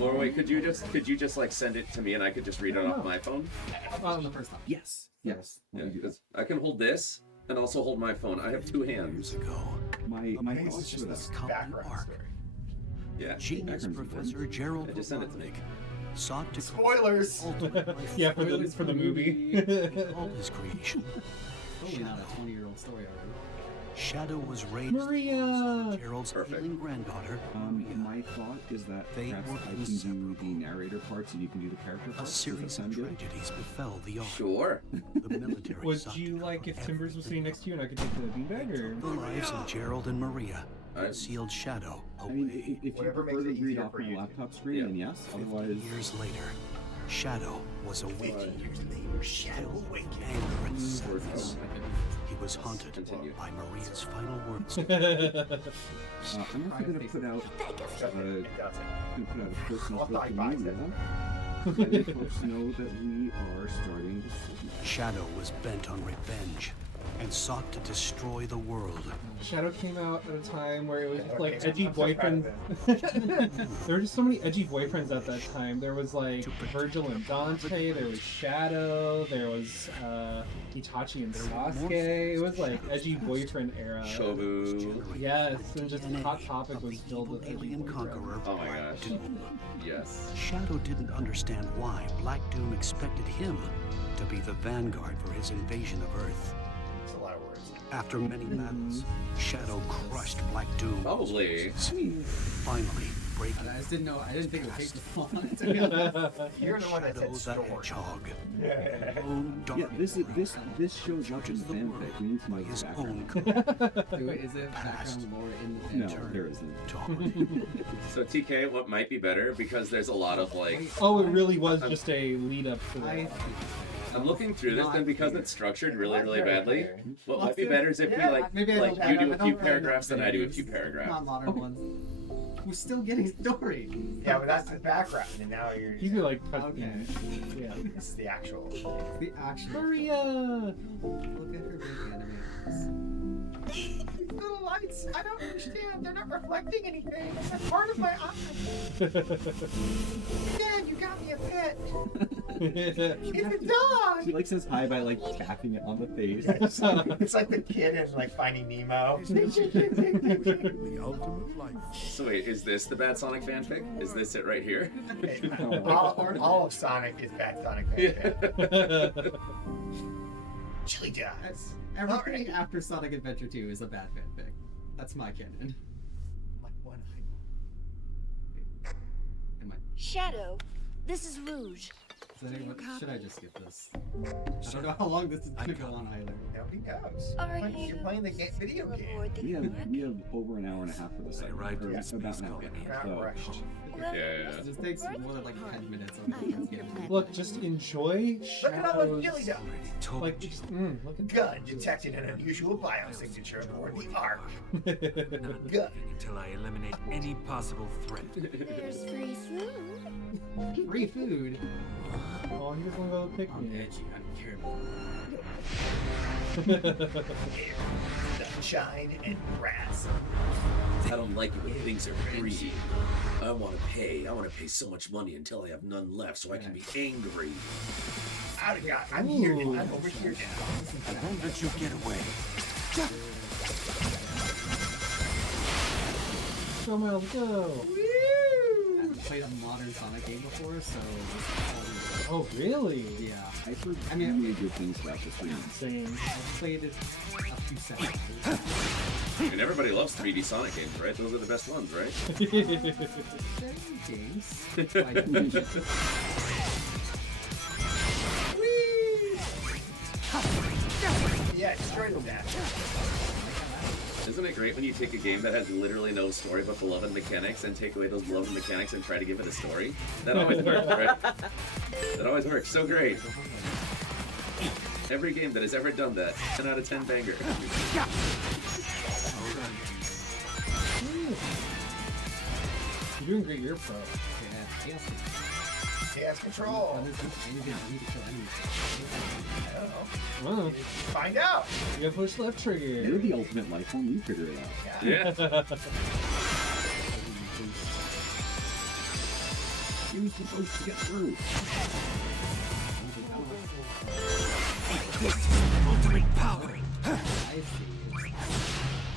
Or wait, could you just like send it to me and I could just read it off my phone? The first time. Yes. Yes. Yeah, because I can hold this and also hold my phone. I have two hands. My It's thoughts just were this that. background story. Yeah. Genius Professor Gerald I just sent it to me. sought to Spoilers! Yeah, for the movie. called his creation. Totally not a 20-year-old story already. Shadow was raised Maria! alongside Gerald's Perfect. ailing granddaughter. My thought is that They perhaps were I can do the narrator parts and you can do the character A parts. Does that series of sound good? tragedies befell the ark. Sure. The military Would sought you to like cover if Timbers was sitting everything. next to you and I could take the beanbag, or? The lives of Gerald and Maria I- sealed Shadow I away. mean, if you Whatever prefer makes to it read easier off for on the you. laptop screen, Yeah. then yes. 50 Otherwise, years later, Shadow was awaiting 15 years later, Shadow awakened. anger and sadness. He was haunted Continue. by Maria's final words. I'm also going to put out It doesn't. a post on I'll social die by media. then. Letting folks know that we are starting to see. Shadow was bent on revenge and sought to destroy the world. Shadow came out at a time where it was just Shadow like came edgy out so proud of boyfriends. There were just so many edgy boyfriends at that time. There was like Virgil and Dante, there was Shadow, there was Itachi and Sasuke. It was like edgy boyfriend era. Shobu. Yes, and just Hot Topic was filled with edgy alien boyfriends. conqueror. Oh my Black gosh. Doom. Yes. Shadow didn't understand why Black Doom expected him to be the vanguard for his invasion of Earth. It's a lot of words. After many battles, Shadow crushed Black Doom. Probably. Finally, breaking I just didn't know. I didn't think it would take this long. You're the one that Shadow said the story. Hedgehog. Yeah. Own Yeah, dark this shows up in judges the world fanfic. We need to by make his background. own Is it background lore in No, there isn't. code. So TK, what might be better, because there's a lot of like, Oh, it really was just a lead up to that. I'm looking through this, and because it's structured really, really badly, what might be Let's do- better is if Yeah, we like maybe I don't you do have- a I few don't have paragraphs, enough then I do a videos. few paragraphs. Not modern ones. We're still getting story. Yeah, but that's the background, and now you're. These are like Okay. Yeah. This is the actual. The action. Maria. Look at her baby animators. These little lights, I don't understand. They're not reflecting anything. That's part of my eye. Dad, you got me a pet. It's a dog. She like says hi by like tapping it on the face. It's like the kid in like Finding Nemo. The ultimate life. So wait, is this the Bad Sonic fanfic? Is this it right here? all of Sonic is bad Sonic. Yeah. Chili dogs. Everything Alright. after Sonic Adventure 2 is a bad fanfic. That's my canon. Like one Am I? Shadow, this is Rouge. Is anyone, should I just skip this? I don't know how long this is gonna go on either. Nobody knows. Are You're playing the video game. aboard the We have Ark? over an hour and a half for this. I arrived or at the about space an hour. colony. You're not So, rushed. Well, Yeah. It just takes more than like 10 minutes on the game. Look, just enjoy Look at all those Shadow's. chili dogs. Like, just, look at Gun detected an unusual biosignature aboard the Ark. Not Gun. until I eliminate any possible threat. there's free food. Free food. Oh, he doesn't go to the I'm picnic. edgy. I don't care about Sunshine and grass. I don't like it when things are free. I want to pay. I want to pay so much money until I have none left so I can be angry. Out of God. I'm here. I'm over here now. I won't let you get away. Go, Miles, go. I haven't played a modern Sonic game before, so Oh, really? yeah. I've heard I mean, really good things about this game. Same. I've played it a few seconds. I mean, everybody loves 3D Sonic games, right? Those are the best ones, right? Games. Yeah, destroy that. Isn't it great when you take a game that has literally no story but beloved mechanics and take away those beloved mechanics and try to give it a story? That always works, right? That always works. So great. Every game that has ever done that, 10 out of 10 banger. You're doing great. You're pro. Yeah, Chaos control. I need to kill enemies. I don't know. Oh, Find out. you gotta push left trigger. You're the ultimate life form. You figure it out. Yeah. You're supposed to get through. Ultimate power. I see.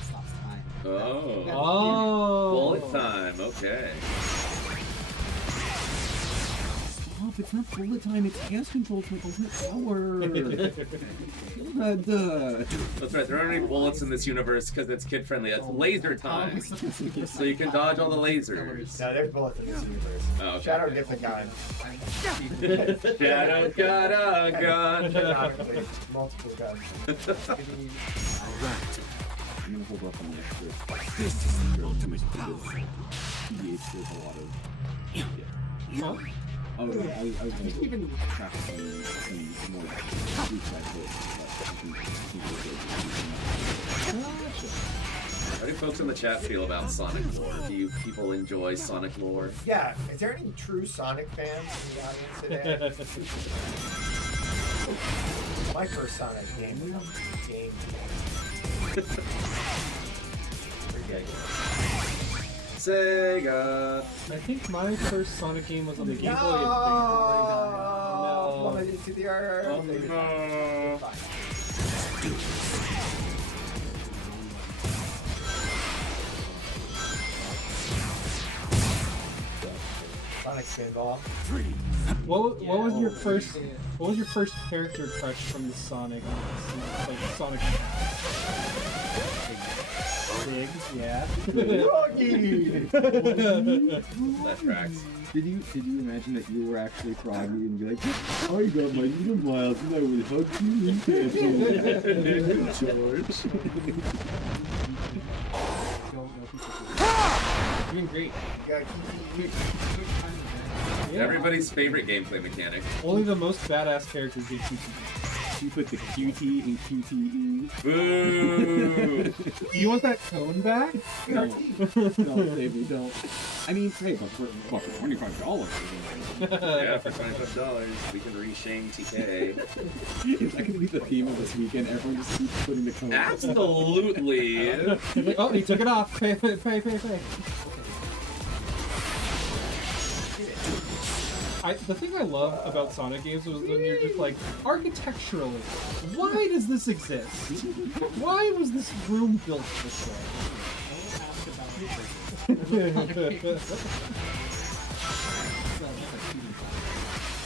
Stops time. Oh. Oh. Bullet time. Okay. Stop, it's not bullet time, it's gas control to my ultimate power. That's right. There aren't any bullets in this universe because it's kid friendly. That's laser time. So you can dodge all the lasers. No, there's bullets in this universe. Oh, okay. Shadow gets a gun. Shadow got a gun. Canonically, multiple guns. Alright. I'm gonna hold up on the extra. This is the ultimate power. PH, there's a lot of. Yeah. Huh? Oh, I was gonna crack some more deep side hits, but I think How do folks in the chat feel about Sonic lore? Do you people enjoy Sonic lore? Yeah, is there any true Sonic fans in the audience today? My first Sonic game was on game. Forget it. Sega. I think my first Sonic game was on the Game Boy Advance. No! No. To the earth. Oh, no. Sonic Spinball. What was your first character crush from the Sonic? Like Sonic. Biggs, yeah. That tracks. Did you imagine that you were actually Froggy and be like, I got my little miles and I would hug you and catch you, George? Doing great. Yeah. Everybody's favorite gameplay mechanic. Only the most badass characters get QTE. You put the QT in QTE. Boo! You want that cone back? No, don't save me, don't. I mean, hey, but for $25. Yeah, for $25, we can re-shame TK. Is that going to be the theme of this weekend? Everyone just keeps putting the cone. Absolutely. Oh, he took it off. Pay. The thing I love about Sonic games was when you're just like, architecturally, why does this exist? Why was this room built this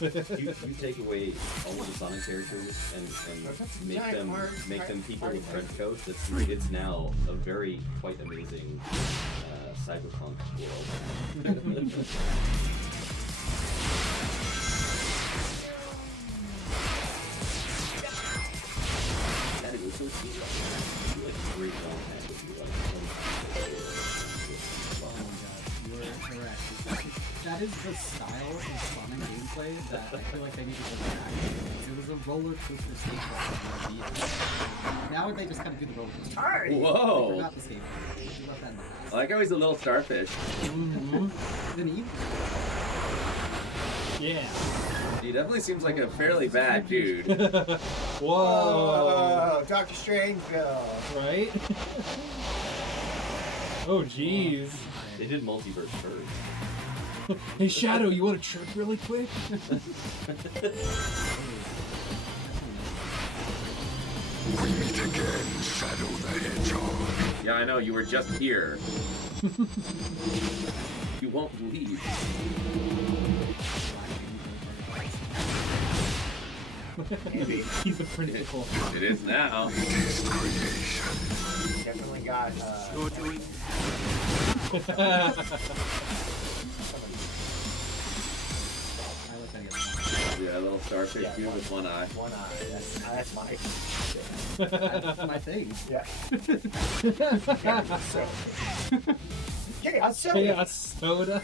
You take away all of the Sonic characters and make them people with trench coats. It's now a very quite amazing cyberpunk world. That is the style of Sonic gameplay that I feel like they need to go back. It was a roller coaster stage. Now they just kind of do the roller coaster. Whoa! They forgot the skate. You left that in the past. I like how he's a little starfish. Then Eve. Yeah. He definitely seems like a fairly bad dude. Whoa. Dr. Strangeville. Right? Oh, jeez. They did multiverse first. Hey, Shadow, you want to trip really quick? We meet again, Shadow the Hedgehog. Yeah, I know, you were just here. You won't leave. He's the principal. It is now. It is creation. Definitely got, You're doing Yeah, a little starfish dude with one eye. one eye. That's my That's my thing. Yeah. Chaos soda. Chaos soda.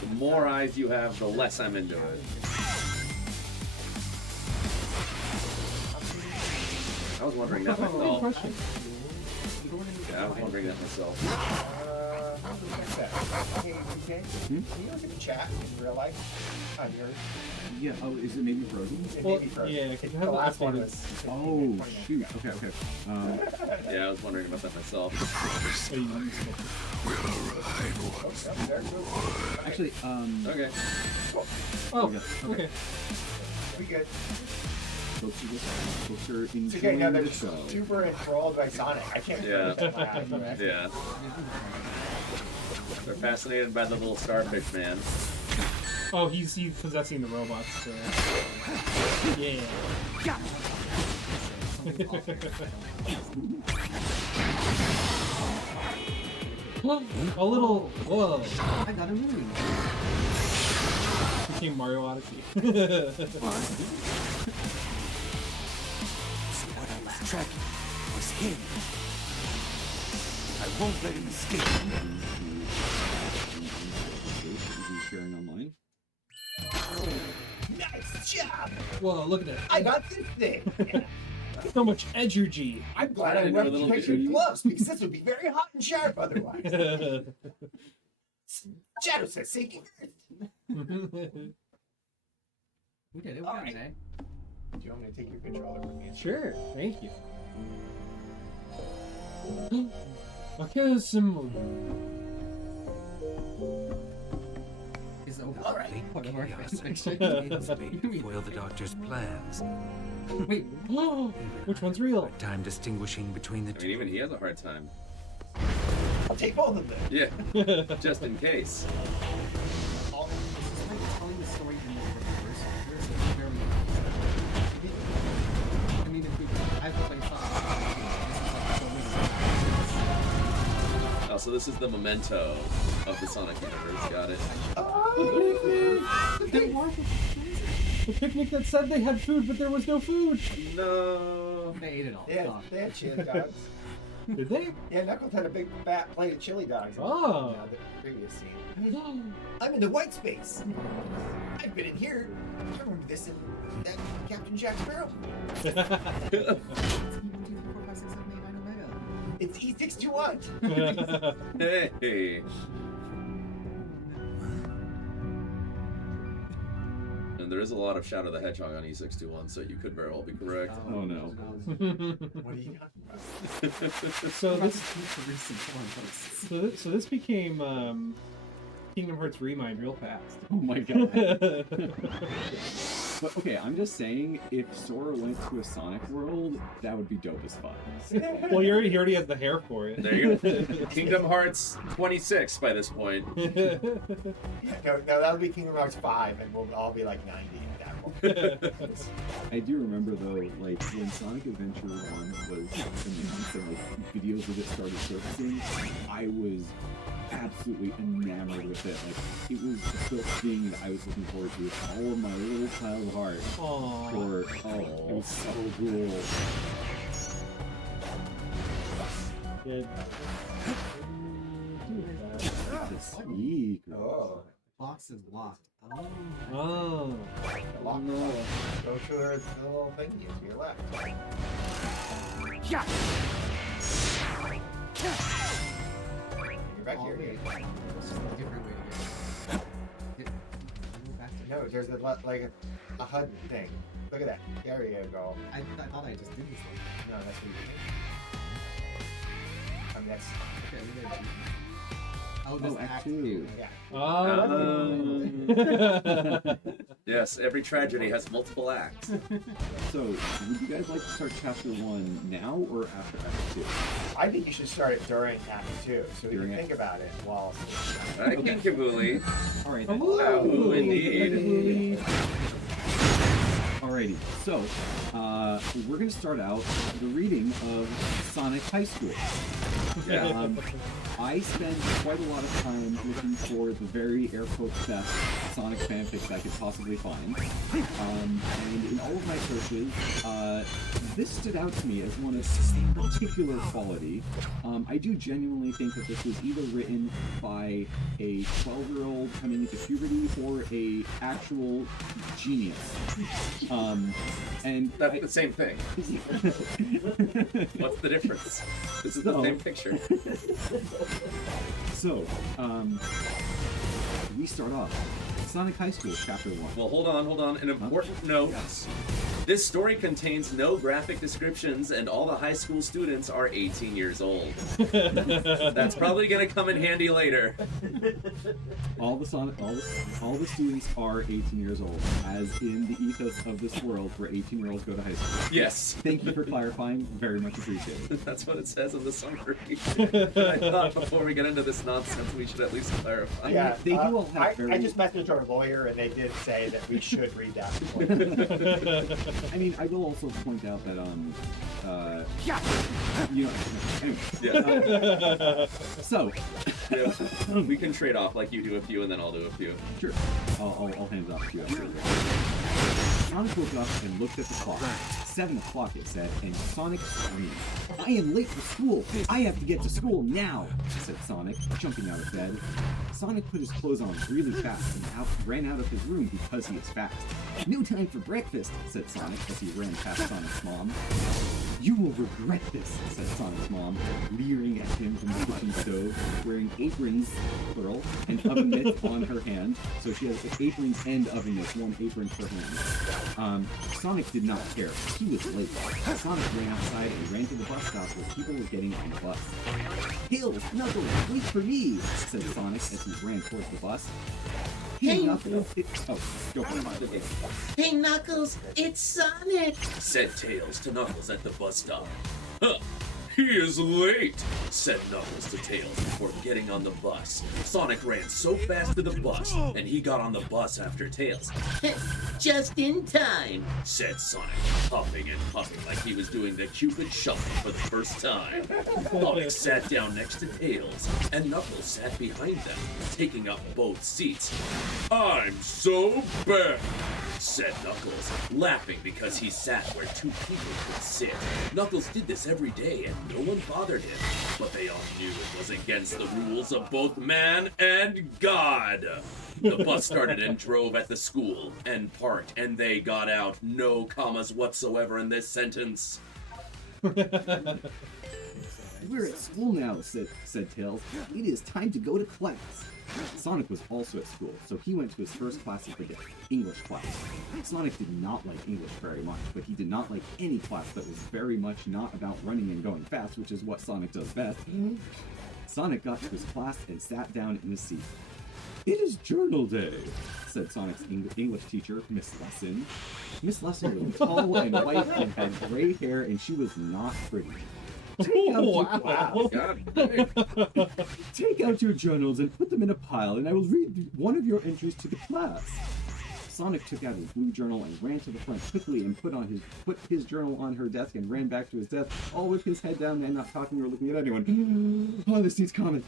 The more eyes you have, the less I'm into it. I was wondering that myself. Question. Yeah, I was wondering that myself. What's that? Hey, TK, can you look at the chat in real life? On yours? Yeah, oh, is it maybe frozen? It Well, may be frozen. yeah, because you The haven't last one updated. was. Oh, shoot. Okay. Yeah, I was wondering about that myself. The promised Oh, you missed it. will arrive once. Actually, Actually, Okay. Oh, okay. We good. Folks are It's okay, enjoying now the they're show. super enthralled by Sonic. I can't Yeah. finish my eyes. Right? Yeah. They're fascinated by the little starfish man. Oh, he's possessing the robots. So. Yeah. A little. Whoa. I got a moon. Became Mario Odyssey. What I was tracking was him. I won't let him escape. Who's sharing online? Nice job! Whoa, look at that. I got this thing! So much edgergy. I'm glad I went to take your gloves because this would be very hot and sharp otherwise. Shadow says safety first. We did it. We All got right. it, eh? Do you want me to take your controller with me? Sure, thank you. Okay, some. He's over. All right. One of our Curiosity fanfics. foil the doctor's plans. Wait, which one's real? Hard time distinguishing between the I two. mean, even he has a hard time. I'll take both of them. Yeah. Just in case. This is like telling the story in the reverse. There's a very. I mean, if we, I've played Oh, so this is the memento of the Sonic universe. Got it. The picnic that said they had food, but there was no food. No. They ate it all. Yeah, Gone. they had chili dogs. Did they? Yeah, Knuckles had a big fat plate of chili dogs. Oh. The previous scene. I'm in the white space. I've been in here. I remember this in that Captain Jack Sparrow. It's E621. Hey. And there is a lot of Shadow the Hedgehog on E621, so you could very well be correct. Oh no. What are you talking about? So this became Kingdom Hearts Remind real fast. Oh my god. But okay, I'm just saying, if Sora went to a Sonic world, that would be dope as fuck. Well, he already has the hair for it. There you go. Kingdom Hearts 26 by this point. Yeah, no, that'll be Kingdom Hearts 5, and we'll all be like 90 at that point. I do remember though, like when Sonic Adventure 1 was announced and like videos of it started surfacing, I was absolutely enamored with it. Like it was the thing that I was looking forward to with all of my little child heart. Aww. For it was so cool. Good. Sneak. Oh. Box is locked. Oh. Lock no. Go to the little thingy to your left. Yeah. You're back here again. It's just a different way to get back to. No, there's a HUD thing. Look at that. There you go. I thought I just did this one. No, that's what you did. I mean, that's. Okay, we did. Oh, this Act 2. Yeah. Yes, every tragedy has multiple acts. So, would you guys like to start chapter 1 now or after Act 2? I think you should start it during Act 2, so we During can think about it while. I can Kabuli. Alright then. Oh, indeed. Alrighty, so we're going to start out the reading of Sonic High School. I spent quite a lot of time looking for the very air quotes best Sonic fanfics I could possibly find. And in all of my searches, this stood out to me as one of particular quality. I do genuinely think that this was either written by a 12-year-old coming into puberty or a actual genius. And that's the same thing. What's the difference? This is the same picture. So, we start off Sonic High School, Chapter 1. Well, hold on. An important note. This story contains no graphic descriptions, and all the high school students are 18 years old. That's probably gonna come in handy later. All the students are 18 years old, as in the ethos of this world where 18-year-olds go to high school. Yes. Thank you for clarifying. Very much appreciated. That's what it says in the summary. I thought before we get into this nonsense, we should at least clarify. Yeah, They do all have I just messaged our lawyer, and they did say that we should read that. I mean, I will also point out that you know, anyway. Yeah. So, Yeah. We can trade off, like you do a few and then I'll do a few. sure, I'll hand it off to you after. Sonic woke up and looked at the clock. 7 o'clock, it said, and Sonic screamed. I am late for school! I have to get to school now! Said Sonic, jumping out of bed. Sonic put his clothes on really fast and ran out of his room because he is fast. No time for breakfast, said Sonic as he ran past Sonic's mom. You will regret this, said Sonic's mom, leering at him from the kitchen stove, wearing aprons, plural, and oven mitts on her hand. So she has aprons and oven mitts, one apron per hand. Sonic did not care. He was late. Sonic ran outside and ran to the bus stop where people were getting on the bus. Tails, Knuckles, wait for me, said Sonic as he ran towards the bus. Hey, Knuckles, go for it. Hey, Knuckles, it's Sonic, said Tails to Knuckles at the bus stop. Huh. He is late, said Knuckles to Tails before getting on the bus. Sonic ran so fast to the bus, and he got on the bus after Tails. Just in time, said Sonic, puffing and puffing like he was doing the Cupid shuffle for the first time. Sonic sat down next to Tails, and Knuckles sat behind them, taking up both seats. I'm so bad, said Knuckles, laughing because he sat where two people could sit. Knuckles did this every day and no one bothered him, but they all knew it was against the rules of both man and God. The bus started and drove at the school and parked, and they got out. No commas whatsoever in this sentence. We're at school now, said Tails. It is time to go to class. Sonic was also at school, so he went to his first class of the day, English class. Sonic did not like English very much, but he did not like any class that was very much not about running and going fast, which is what Sonic does best. Sonic got to his class and sat down in his seat. It is journal day, said Sonic's English teacher, Miss Lesson. Miss Lesson was tall and white and had gray hair, and she was not pretty. Take out your journals and put them in a pile, and I will read one of your entries to the class. Sonic took out his blue journal and ran to the front quickly and put his journal on her desk and ran back to his desk, all with his head down and not talking or looking at anyone. Oh, this needs commas.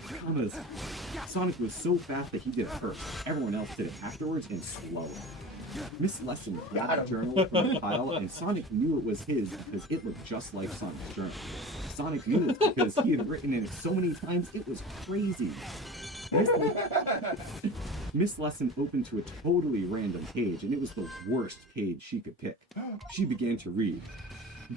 Sonic was so fast that he did it first. Everyone else did it afterwards and slower. Miss Lesson grabbed the journal from the pile, and Sonic knew it was his because it looked just like Sonic's journal. Sonic knew this because he had written in it so many times, it was crazy. Miss Lesson opened to a totally random page, and it was the worst page she could pick. She began to read.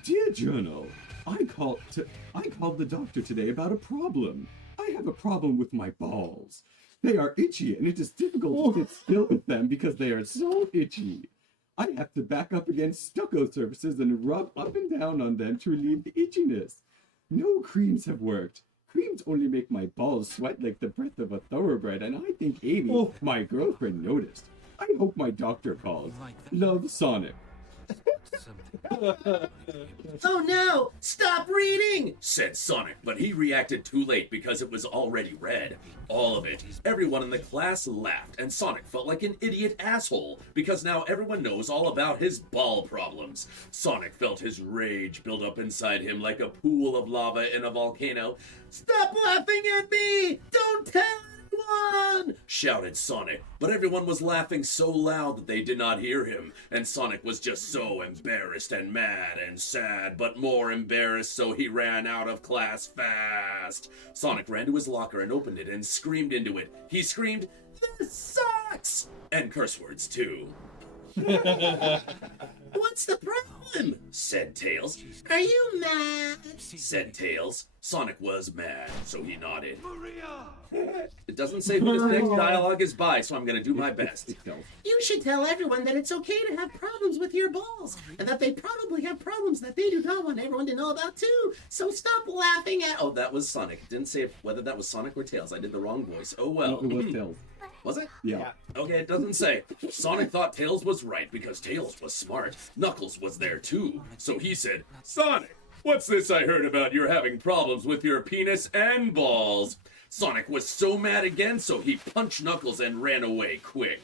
Dear Journal, I called the doctor today about a problem. I have a problem with my balls. They are itchy, and it is difficult to sit still with them because they are so itchy. I have to back up against stucco surfaces and rub up and down on them to relieve the itchiness. No creams have worked. Creams only make my balls sweat like the breath of a thoroughbred, and I think Amy, my girlfriend, noticed. I hope my doctor calls. Love, Sonic. Oh no! Stop reading! Said Sonic, but he reacted too late because it was already read. All of it. Everyone in the class laughed, and Sonic felt like an idiot asshole because now everyone knows all about his ball problems. Sonic felt his rage build up inside him like a pool of lava in a volcano. Stop laughing at me! Don't tell anyone! Shouted Sonic, but everyone was laughing so loud that they did not hear him, and Sonic was just so embarrassed and mad and sad, but more embarrassed, so he ran out of class fast. Sonic ran to his locker and opened it and screamed into it. He screamed, "This sucks!" and curse words too. What's the problem? Said Tails. Are you mad? Said Tails. Sonic was mad, so he nodded. It doesn't say who this next dialogue is by, so I'm gonna do my best. You should tell everyone that it's okay to have problems with your balls, and that they probably have problems that they do not want everyone to know about too. So stop laughing at. Oh, that was Sonic. It didn't say whether that was Sonic or Tails. I did the wrong voice. Oh well. No, it was Tails. Was it? Yeah. Okay, it doesn't say. Sonic thought Tails was right because Tails was smart. Knuckles was there too. So he said, Sonic, what's this I heard about you're having problems with your penis and balls? Sonic was so mad again, so he punched Knuckles and ran away quick.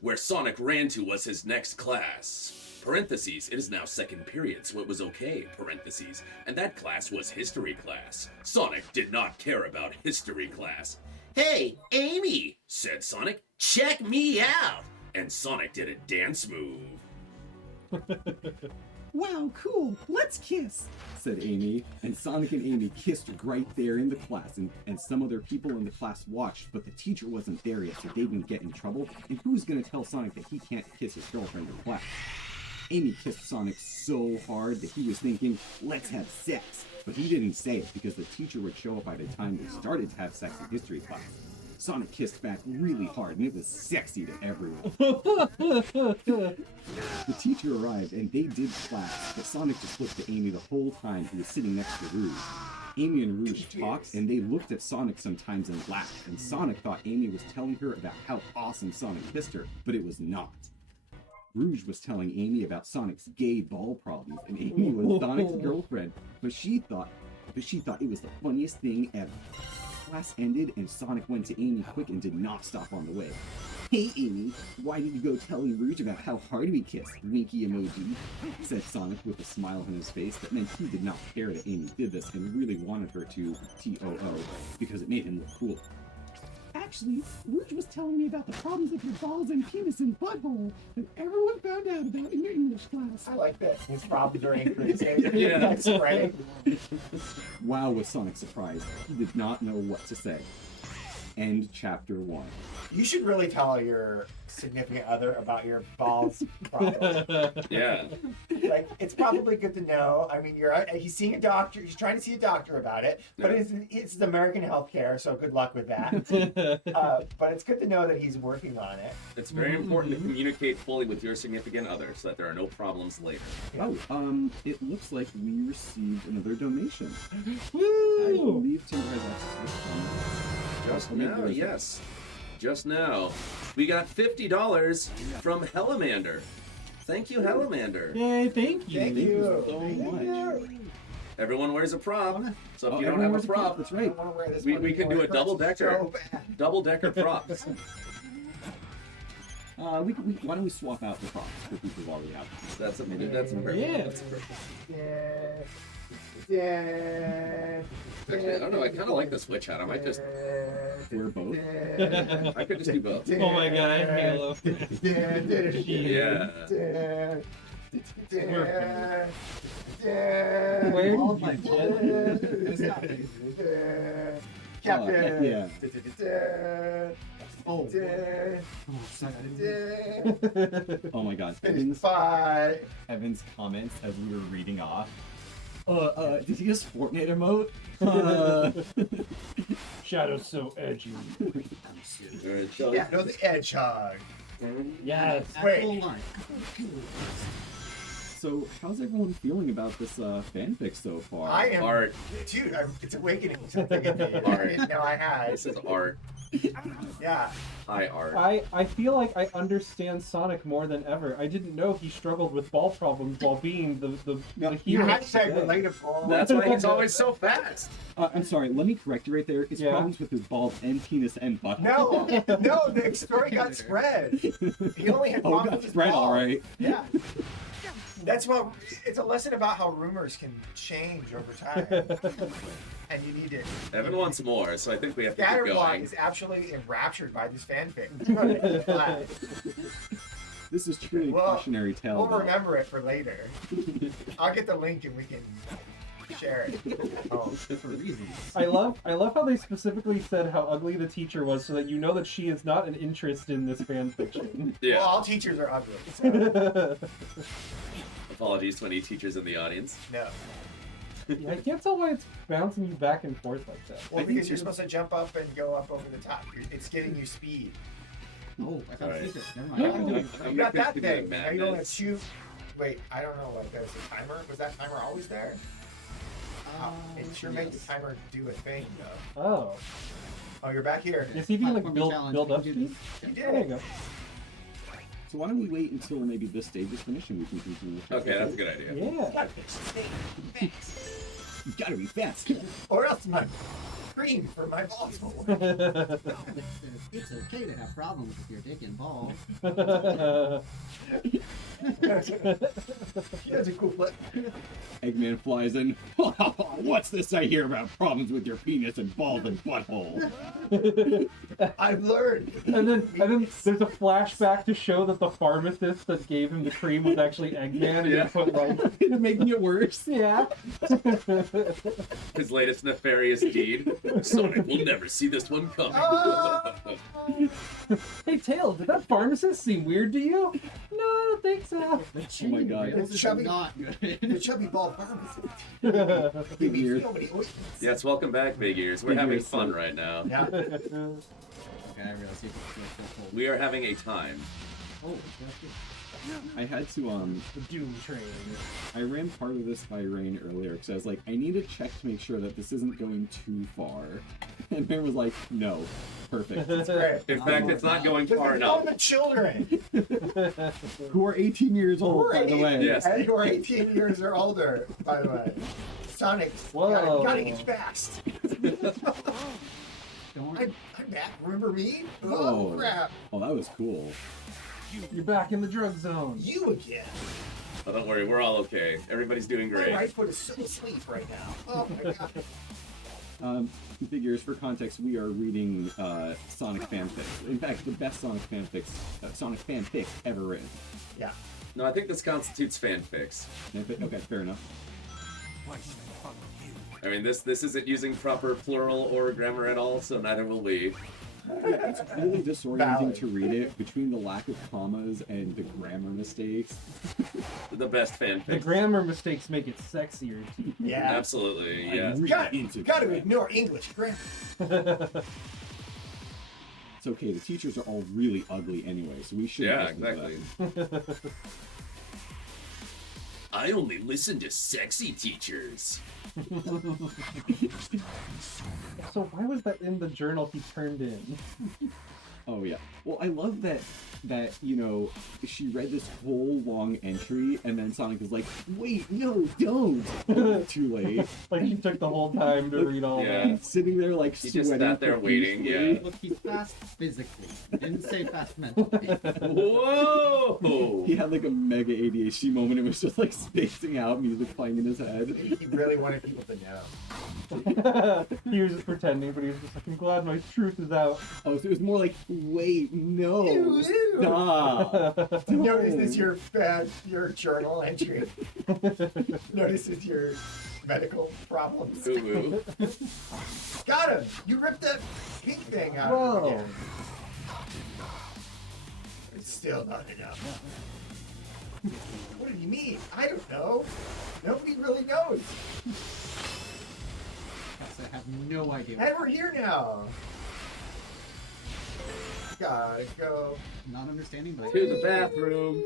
Where Sonic ran to was his next class. Parentheses, it is now second period, so it was okay, parentheses. And that class was history class. Sonic did not care about history class. Hey, Amy, said Sonic, check me out. And Sonic did a dance move. Wow, cool. Let's kiss, said Amy. And Sonic and Amy kissed right there in the class. And some other people in the class watched, but the teacher wasn't there yet, so they didn't get in trouble. And who's going to tell Sonic that he can't kiss his girlfriend in class? Amy kissed Sonic so hard that he was thinking, let's have sex. But he didn't say it because the teacher would show up by the time they started to have sex in history class. Sonic kissed back really hard, and it was sexy to everyone. The teacher arrived, and they did class, but Sonic just looked at Amy the whole time he was sitting next to Rouge. Amy and Rouge talked, and they looked at Sonic sometimes and laughed, and Sonic thought Amy was telling her about how awesome Sonic kissed her, but it was not. Rouge was telling Amy about Sonic's gay ball problems, and Amy was Sonic's girlfriend, but she thought it was the funniest thing ever. Class ended, and Sonic went to Amy quick and did not stop on the way. Hey Amy, why did you go telling Rouge about how hard we kissed? Winky emoji, said Sonic with a smile on his face that meant he did not care that Amy did this and really wanted her to TOO because it made him look cool. Actually, Rouge was telling me about the problems with your balls and penis and butthole that everyone found out about in your English class. I like that. His problems are increasing. Yeah. That's right. Wow, was Sonic surprised. He did not know what to say. End chapter 1. You should really tell your significant other about your balls problems. Yeah. Like, it's probably good to know. I mean, he's seeing a doctor. He's trying to see a doctor about it, but it's the American healthcare, so good luck with that. But it's good to know that he's working on it. It's very important to communicate fully with your significant other so that there are no problems later. Oh, it looks like we received another donation. Woo! I believe Timber has access to this. Just now, yes. Just now. We got $50 from Hellamander. Thank you, Hellamander. Yay, thank you. Thank you so much. Everyone wears a prop, so if you don't everyone have wears a prop, that's right. I wanna wear this we one can do a anymore. double-decker props. Why don't we swap out the props for people who already have them? That's perfect. That's perfect. Yeah. That's perfect. Yeah. Actually, I don't know. I kind of like the switch hat. I might just. Wear both. I could just do both. Oh my god, Halo. Yeah. Where All did my you get blood. Captain. Yeah. Oh, Oh my god. Bye. Evan's comments as we were reading off. Did he just Fortnite emote? Shadow's so edgy. Alright, so Yeah, no, the hedgehog. Yes. Wait. Full line. So, how's everyone feeling about this fanfic so far? I am. art. Dude, it's awakening something in me. Art. I didn't know I had. This is art. Yeah. High art. I feel like I understand Sonic more than ever. I didn't know he struggled with ball problems while being the You hero. hashtag relatable. That's why he's always so fast. I'm sorry, let me correct you right there. It's Yeah. problems with his balls and penis and butt. No, the story got spread. He only had Oh, problems got with his spread, balls. alright. Yeah. That's what it's a lesson about how rumors can change over time. And you need it. Evan wants more, so I think we have to keep Scatterblog going. is absolutely enraptured by this fanfic. This is truly a Well, cautionary tale. We'll though. remember it for later. I'll get the link and we can Share it. Oh, For reasons. I love how they specifically said how ugly the teacher was, so that you know that she is not an interest in this fan fiction. Yeah. well, all teachers are ugly. So, Apologies to any teachers in the audience. no. Yeah, I can't tell why it's bouncing you back and forth like that. Well, because you're supposed to jump up and go up over the top. It's giving you speed. Oh, I found a Alright. secret. Never mind. I'm You got that thinking of thing. Now you only have madness. two. Wait, I don't know. Like, there's a timer. Was that timer always there? It sure made the yes. timer do a thing, though. Oh. Oh, you're back here. You see if you can like Platforming build challenge, up you can do speed? this. You There you did. go. So why don't we wait until maybe this stage is finished and we can continue with Okay, that's a good idea. You Yeah. gotta fix this thing fast. You gotta be fast. Or else my scream for my balls will work. It's okay to have problems with your dick and balls. She has a cool flip. Eggman flies in. What's this I hear about problems with your penis and balls and butthole? I've learned. And then there's a flashback to show that the pharmacist that gave him the cream was actually Eggman, and Yeah. he put like, Making it worse. yeah. His latest nefarious deed. Sonic will never see this one coming. Hey Tails, did that pharmacist seem weird to you? No, I don't think so. The my God. Rails It's is chubby. not good. The chubby ball pharmacist. Big Give me ears. so many ointments. Yes, welcome back, Big Ears. We're Big having Ears, fun so- right now. Yeah. Okay, I realized you could feel cold. We are having a time. Oh, that's good. I had to The Doom Train. I ran part of this by rain earlier because I was like, I need to check to make sure that this isn't going too far. And Ben was like, no, perfect. It's great. In fact, it's not going Look far at all enough. the children Who are 18 years old, by the way. Yes. and who are 18 years or older, by the way. Sonic, Whoa. gotta get fast. Don't I'm back. Remember me? Oh. Oh, crap. Oh, that was cool. You're back in the drug zone. You again. Oh, don't worry, we're all okay. Everybody's doing My great. right foot is so asleep right now. Oh my god. Figures, for context, we are reading Sonic fanfics. In fact, the best Sonic fanfic ever written. Yeah. No, I think this constitutes fanfics. Fanfic? Okay, fair enough. I mean, this isn't using proper plural or grammar at all, so neither will we. It's really disorienting Valid. to read it between the lack of commas and the grammar mistakes. The best The fanfics. grammar mistakes make it sexier. Too. Yeah. Absolutely, yes. Gotta ignore English grammar. It's okay, the teachers are all really ugly anyway, so we should Yeah, exactly. I only listen to sexy teachers. So why was that in the journal he turned in? Oh yeah. Well, I love that you know, she read this whole long entry and then Sonic was like, "Wait, no, don't." Too late. Like he took the whole time to read all Yeah. that. Sitting there like He just sweating sat there waiting, profusely. yeah. look, he's fast physically. Didn't say fast mentally. Whoa! He had like a mega ADHD moment and was just like spacing out, music playing in his head. He really wanted people to know. He was just pretending, but he was just like, I'm glad my truth is out. Oh, so it was more like, wait, no, Ew, ew. stop. Notice this your journal entry. Notice this your medical problems. Ooh, ooh. Got him! You ripped that pink thing out of Whoa. him again. It's still not enough. What do you mean? I don't know. Nobody really knows. Yes, I have no idea. And we're here now. Gotta go. Not understanding, but To the bathroom.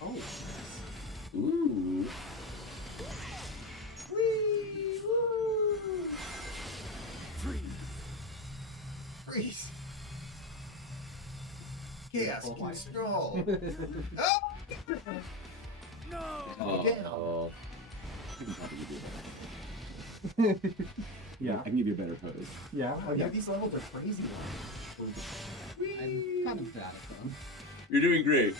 oh, Ooh. Whee! Woo! Freeze. Chaos control. Oh! Oh. I can probably give you a better. Yeah. I can give you a better pose. Yeah. Oh, yeah, Okay. these levels are crazy. I'm kind of bad at them. You're doing great.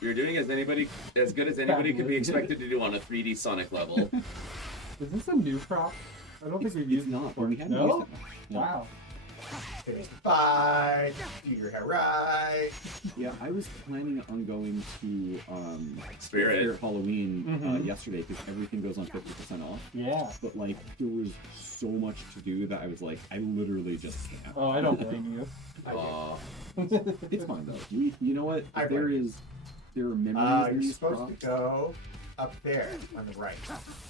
You're doing as good as anybody could be expected to do on a 3D Sonic level. Is this a new prop? I don't think we've It's used it not, before. but we haven't No? used it. No. Wow. Finish the fight. Do your hair right. Yeah, I was planning on going to Spirit Halloween yesterday because everything goes on 50% off. Yeah. But like, there was so much to do that I was like, I literally just snapped. Oh, I don't blame you. It's fine though. You know what? There are memories in You're these supposed props. to go up there on the right.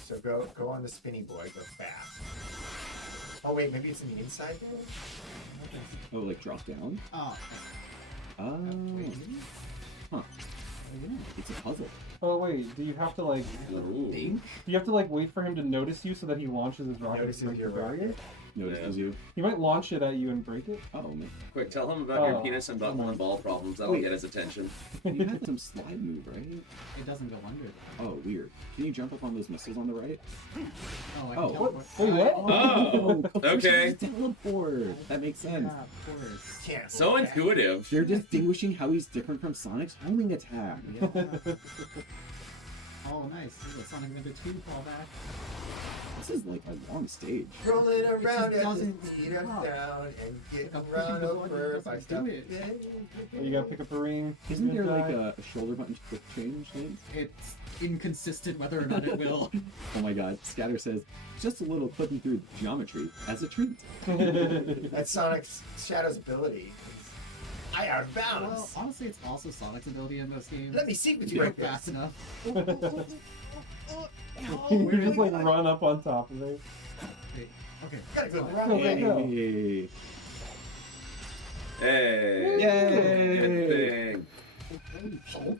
So go on the spinny boy. Go fast. Oh wait, maybe it's on the inside there. Oh, like drop down? Oh. Huh. It's a puzzle. Oh wait, do you have to like? Do you have to like wait for him to notice you so that he launches his rocket? Notices your rocket. Notices you. He might launch it at you and break it. Oh man. Quick, tell him about your penis and butthole and ball problems. That'll get his attention. You had some slide move, right? It doesn't go under. Oh, weird. Can you jump up on those missiles on the right? Oh, I Oh, can what? teleport. Wait, what? Oh, of course okay. you just teleport. That makes sense. Yeah, of course. Can't So hold back. intuitive. They're distinguishing how he's different from Sonic's homing attack. Yeah. Oh, nice. This is a Sonic Adventure 2 callback. This is like a long stage. Rolling around at the doesn't speed of stop. down and get Like a run pushing button over doesn't by do stuff. it. You gotta pick up a ring. Isn't there You're like gonna a shoulder button quick change thing? It's inconsistent whether or not it will. Oh my god, Scatter says, just a little flipping through geometry as a treat. die. That's Sonic's Shadow's ability. I out of Well, bounds. honestly, it's also Sonic's ability in those games. Let me see what If you you break go fast this. enough. You just like run up on top of it. Wait, okay. Gotta go So, run No, away. no. Hey. Hey. Yay! Good thing.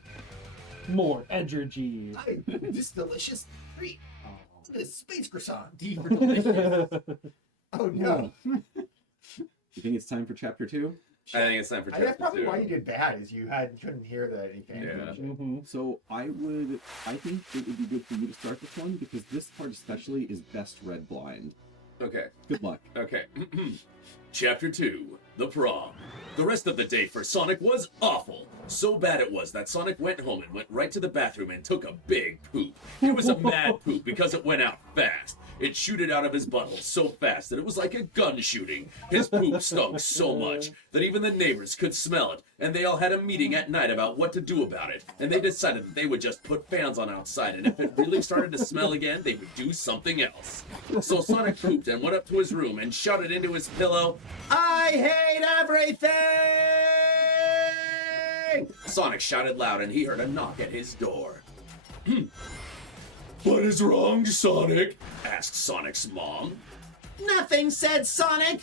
More energy. This delicious treat. Oh. This space croissant. D for delicious. Oh no. You think it's time for chapter 2? I think it's time for That's chapter probably 2. why you did bad, is you couldn't hear anything. Yeah. Mm-hmm. So I think it would be good for you to start this one because this part especially is best read blind. Okay. Good luck. Okay. Chapter 2, The Prom. The rest of the day for Sonic was awful. So bad it was that Sonic went home and went right to the bathroom and took a big poop. It was a mad poop because it went out fast. It shooted out of his butthole so fast that it was like a gun shooting. His poop stunk so much that even the neighbors could smell it, and they all had a meeting at night about what to do about it. And they decided that they would just put fans on outside, and if it really started to smell again, they would do something else. So Sonic pooped and went up to his room and shouted into his pillow, "I hate everything!" Sonic shouted loud, and he heard a knock at his door. "What is wrong, Sonic?" asked Sonic's mom. "Nothing," said Sonic.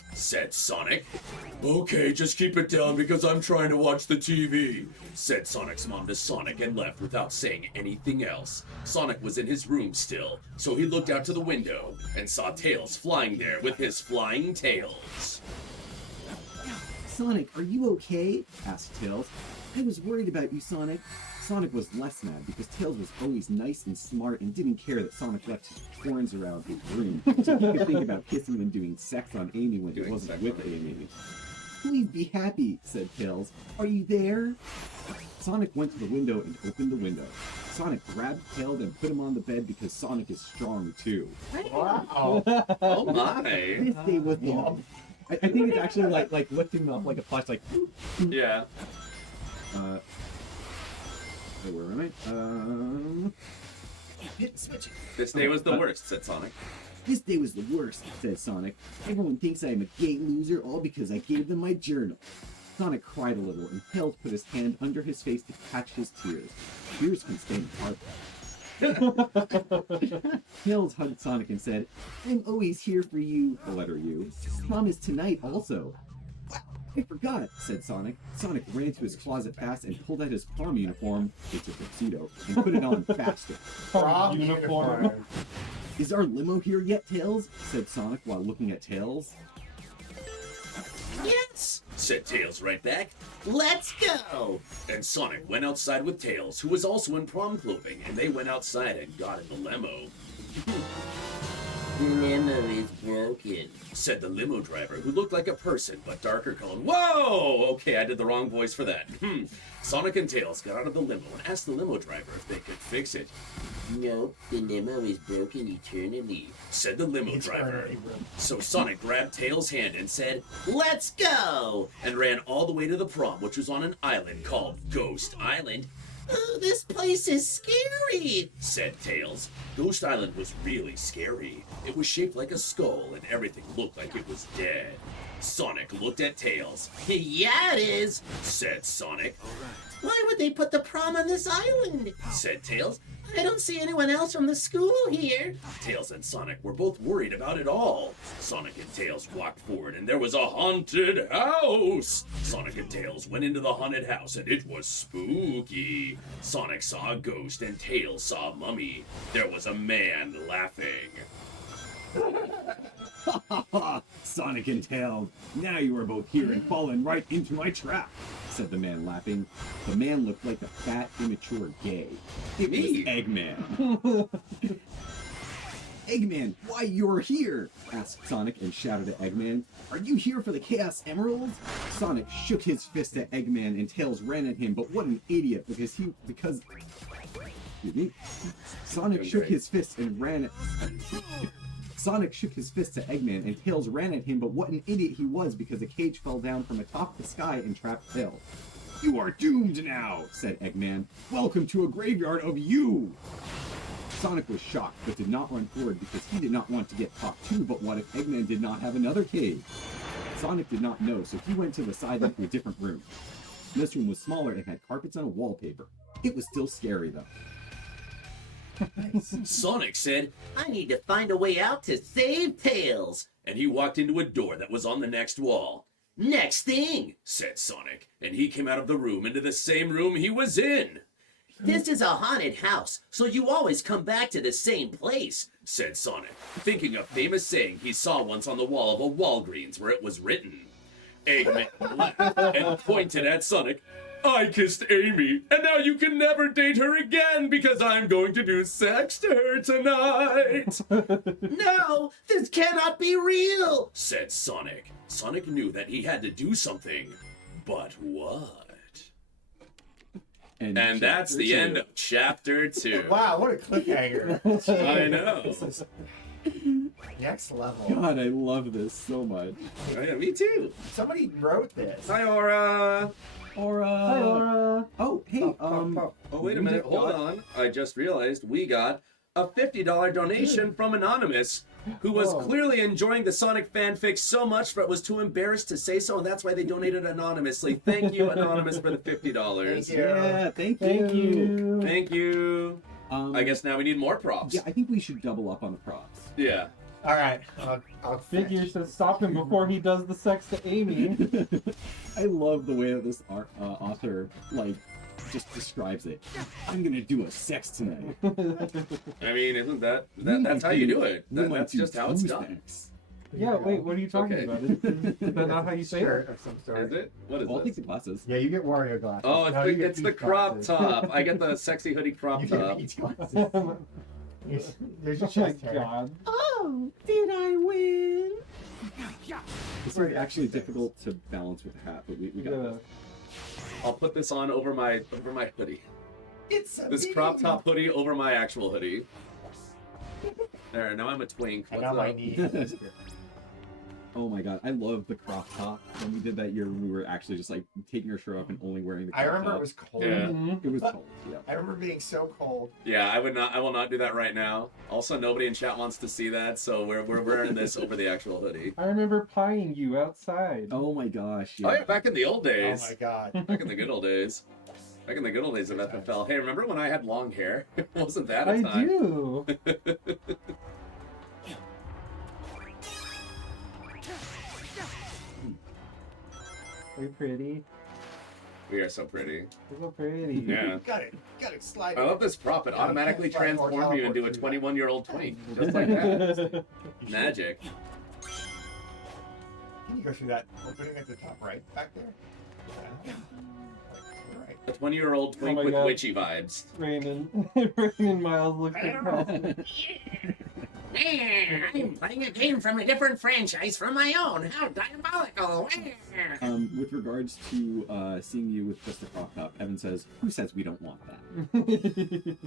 "Okay, just keep it down because I'm trying to watch the TV," said Sonic's mom to Sonic and left without saying anything else. Sonic was in his room still, so he looked out to the window and saw Tails flying there with his flying tails. Sonic, are you okay? Asked Tails. I was worried about you, Sonic. Sonic was less mad because Tails was always nice and smart and didn't care that Sonic left his horns around his room so he could think about kissing and doing sex on Amy when he wasn't with Amy. Please be happy, said Tails. Are you there? Sonic went to the window and opened the window. Sonic grabbed Tails and put him on the bed because Sonic is strong too. Wow. Oh my. This day was the... I think it's actually like lifting them up like a flashlight. Yeah. Wait, where am I? Hit the switch. This day was the worst, said Sonic. This day was the worst, said Sonic. Everyone thinks I'm a gay loser all because I gave them my journal. Sonic cried a little, and Tails put his hand under his face to catch his tears. Tears can stain hard. Tails hugged Sonic and said, I'm always here for you, the letter U. Prom is tonight also. I forgot, said Sonic. Sonic ran into his closet fast and pulled out his prom uniform, it's a tuxedo, and put it on faster. Prom uniform. Is our limo here yet, Tails? Said Sonic while looking at Tails. Yes, said Tails right back. Let's go! And Sonic went outside with Tails, who was also in prom clothing, and they went outside and got in the limo. limo is broken, said the limo driver, who looked like a person but darker colored. Whoa! Okay, I did the wrong voice for that. Sonic and Tails got out of the limo and asked the limo driver if they could fix it. No, the limo is broken eternally, said the limo driver. So Sonic grabbed Tails' hand and said, "Let's go!" and ran all the way to the prom, which was on an island called Ghost Island. "Oh, this place is scary," said Tails. Ghost Island was really scary. It was shaped like a skull and everything looked like it was dead. Sonic looked at Tails. "Yeah, it is," said Sonic. "Why would they put the prom on this island?" said Tails. "I don't see anyone else from the school here." Tails and Sonic were both worried about it all. Sonic and Tails walked forward and there was a haunted house. Sonic and Tails went into the haunted house and it was spooky. Sonic saw a ghost and Tails saw a mummy. There was a man laughing. Sonic and Tails, now you are both here and fallen right into my trap, said the man laughing. The man looked like a fat, immature gay. It was Eggman. Eggman, why you're here? Asked Sonic and shouted at Eggman. Are you here for the Chaos Emeralds? Sonic shook his fist at Eggman and Tails ran at him, but what an idiot excuse me. Sonic shook his fist and ran at Sonic shook his fist at Eggman, and Tails ran at him, but what an idiot he was because a cage fell down from atop the sky and trapped Tails. You are doomed now, said Eggman. Welcome to a graveyard of you! Sonic was shocked, but did not run forward because he did not want to get caught too, but what if Eggman did not have another cage? Sonic did not know, so he went to the side into a different room. This room was smaller and had carpets and a wallpaper. It was still scary, though. Sonic said, "I need to find a way out to save Tails." And he walked into a door that was on the next wall. "Next thing," said Sonic, and he came out of the room into the same room he was in. "This is a haunted house, so you always come back to the same place," said Sonic, thinking a famous saying he saw once on the wall of a Walgreens where it was written. Eggman laughed and pointed at Sonic. "I kissed Amy, and now you can never date her again because I'm going to do sex to her tonight." "No, this cannot be real," said Sonic. Sonic knew that he had to do something. But what? And that's the end of Chapter 2. Wow, what a cliffhanger. I know. This is next level. God, I love this so much. Oh, yeah, me too. Somebody wrote this. Hi, Aura. Hi, Aura. Oh, hey, Oh, wait a minute. Hold on. I just realized we got a $50 donation from Anonymous, who was clearly enjoying the Sonic fanfic so much but was too embarrassed to say so, and that's why they donated anonymously. Thank you, Anonymous, for the $50. Thank you. Yeah, thank you. Thank you. I guess now we need more props. Yeah, I think we should double up on the props. Yeah. All right. I'll Figures to stop him before he does the sex to Amy. I love the way that this author, like, just describes it. I'm gonna do a sex tonight. I mean, isn't that's how you do it? That's just how it's done. Yeah, wait, what are you talking about? Is that not how you say shirt it? of some sort. Is it? What is I'll this? take the glasses. Yeah, you get Wario glasses. Oh, No, you get it's the peach crop glasses. top. I get the sexy hoodie crop You get top. peach glasses. There's your Oh my chest hair. god. Oh, did I win? This is actually difficult to balance with the hat, but we got Yeah. this. I'll put this on over my hoodie. It's a This crop top hoodie over my actual hoodie. There, now I'm a twink. And What's now my up? knee. Oh my god, I love the crop top. When we did that year, we were actually just like taking our shirt off and only wearing the crop I remember top. it was cold. Yeah. Mhm. It was cold, yeah. I remember being so cold. Yeah, I will not do that right now. Also, nobody in chat wants to see that, so we're wearing this over the actual hoodie. I remember pieing you outside. Oh my gosh, Oh yeah, back in the old Oh days. my god. Back in the good old days. Back in the good old days of FFL. Hey, remember when I had long hair? Wasn't that a I time? do. Are you pretty? We are so pretty. You're so pretty. Yeah. Got it slide. I love this prop. It Yeah, you automatically can't slide or transformed you into a teleport through that. 21-year-old twink. Just like that. Magic. Can you go through that opening at the top right back there? Yeah. Right. A 20-year-old twink my with God. witchy vibes. Raymond. Raymond Miles looks like I'm playing a game from a different franchise from my own. How diabolical! With regards to seeing you with just a crop top, Evan says, "Who says we don't want that?"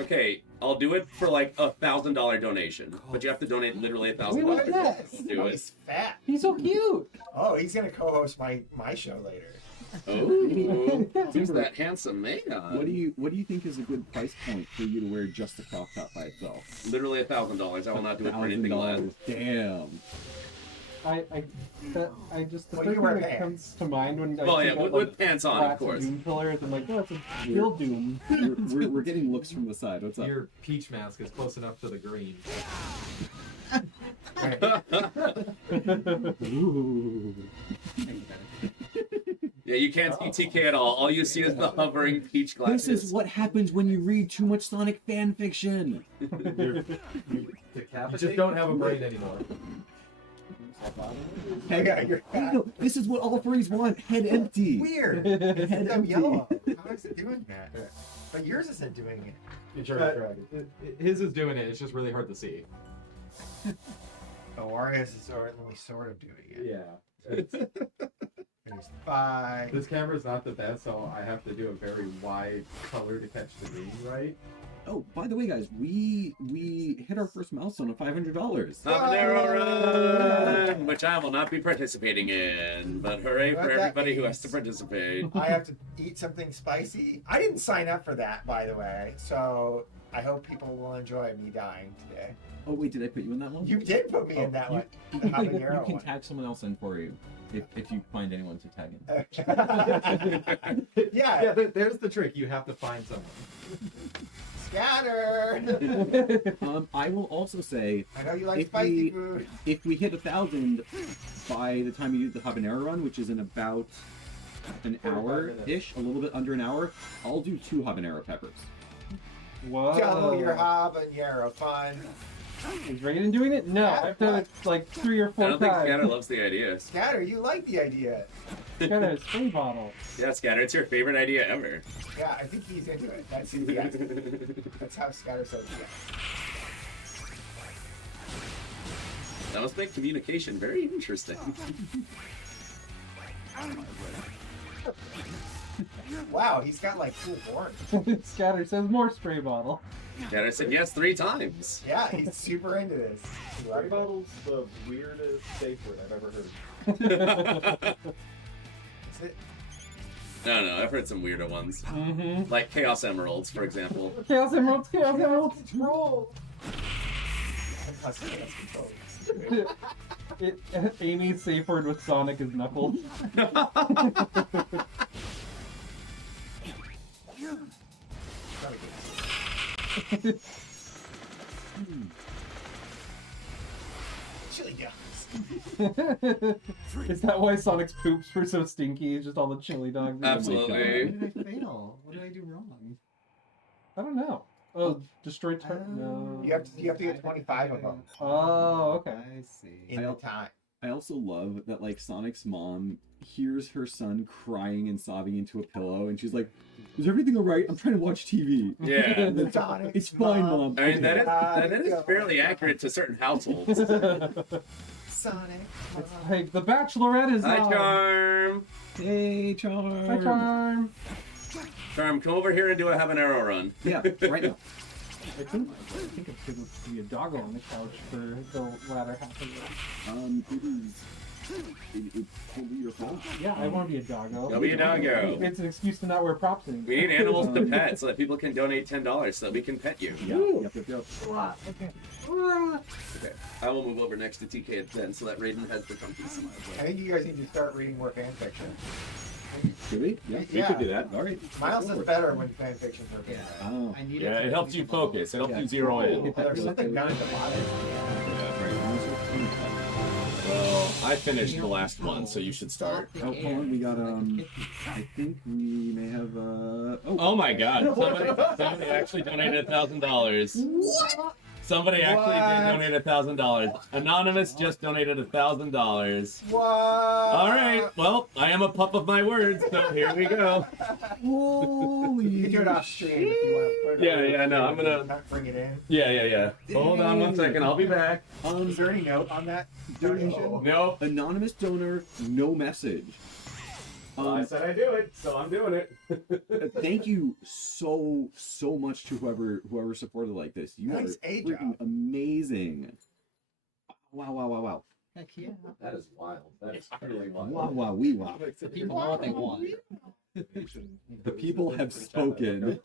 Okay, I'll do it for like $1,000 donation, but you have to donate literally $1,000. Look at that. I'll do it. He's fat. He's so cute. Oh, he's gonna co-host my show later. Oh, who's that handsome man? What do you think is a good price point for you to wear just a crop top by itself? Literally $1,000. I will not do it for anything less. $1,000. Damn. The first What do you thing wear, that pants? comes to mind when I Well, think yeah, of, with pants on, of flats and course. Doom pillars, I'm like, oh, it's a real Doom. We're getting looks from the side. What's up? Your peach mask is close enough to the green. Ooh. Yeah, you can't see TK at all. All you see is the hovering peach glasses. This is what happens when you read too much Sonic fan fiction. You just don't have a brain anymore. No, this is what all furries want. Head empty. Weird. Head It's so empty. yellow. How is it doing that? But yours isn't doing it. You're sure his is doing it. It's just really hard to see. Oh, Arias is only sort of doing it. Yeah. There's 5. This camera's not the best, so I have to do a very wide color to catch the green right. Oh, by the way, guys, we hit our first milestone of $500. Habanero Run, which I will not be participating in, but hooray for everybody who has to participate. I have to eat something spicy. I didn't sign up for that, by the way, so I hope people will enjoy me dying today. Oh wait, did I put you in that one? You did put me in that one. The You habanero can one. tag someone else in for you if you find anyone to tag in. Yeah. There's the trick. You have to find someone. Scatter. I will also say, I know you like spicy food. If we hit 1,000 by the time you do the habanero run, which is in about an hour-ish, a little bit under an hour, I'll do 2 habanero peppers. Whoa. Double your habanero fun. Is Raiden doing it? No, I've done it like 3 or 4 I don't think times. Scatter loves the idea. Scatter, you like the idea. Scatter a spray bottle. Yeah, Scatter, it's your favorite idea ever. Yeah, I think he's into it. That's his yes. That's how Scatter says yes. That must make communication very interesting. Wow, he's got like cool horns. Scatter says more spray bottle. Scatter said yes 3 times. Yeah, he's super into this. Spray bottle's the weirdest safe word I've ever heard. Is it? No, I've heard some weirder ones. Mm-hmm. Like Chaos Emeralds, for example. Chaos Emeralds, Chaos Emeralds. Control. Amy's safe word with Sonic is Knuckles. Chili dogs. Is that why Sonic's poops were so stinky? It's just all the chili dogs. Absolutely. What did I fail? What did I do wrong? I don't know. Oh, destroy no. You have to get 25 of them. Oh, okay. I see. In the time. I also love that like Sonic's mom hears her son crying and sobbing into a pillow, and she's like, "Is everything alright? I'm trying to watch TV." Yeah. It's fine, Mom. I mean, that is fairly accurate to certain households. Sonic. It's like the Bachelorette is Hi, on. Charm. Hey, Charm. Hi, Charm. Charm, come over here and do a habanero run. Yeah, right now. I think it's going to be a doggo on the couch for the latter half of it. It will be your fault. Yeah, I want to be a doggo. Go be a doggo. It's an excuse to not wear props anymore. We need animals to pet so that people can donate $10 so that we can pet you. Yep. Okay. Okay. I will move over next to TK then so that Raiden has the comfy smile. I think you guys need to start reading more fan fiction. Should we? Yeah, we could do that. All right. Miles is better when fan fictions are being read. Oh. Yeah, it helps you focus. It helps you zero in. There's something down at the bottom. Well, I finished the last one, so you should start. Oh, hold on. We got I think we may have Oh my God! Somebody actually donated $1,000. What? Somebody actually did donate $1,000. Anonymous just donated $1,000. What? All right. Well, I am a pup of my words, so here we go. Holy You can do it off stream if you want to put it on. Yeah, no, I'm gonna Not bring it in. Yeah. Hold on 1 second. I'll be back. Is there any note on that donation? No. Anonymous donor, no message. I said I do it, so I'm doing it. Thank you so much to whoever supported like this. You Nice are A freaking job. amazing. Wow. Heck yeah. That is wild. That is truly wild. Wow. The people know what they want. The people have spoken.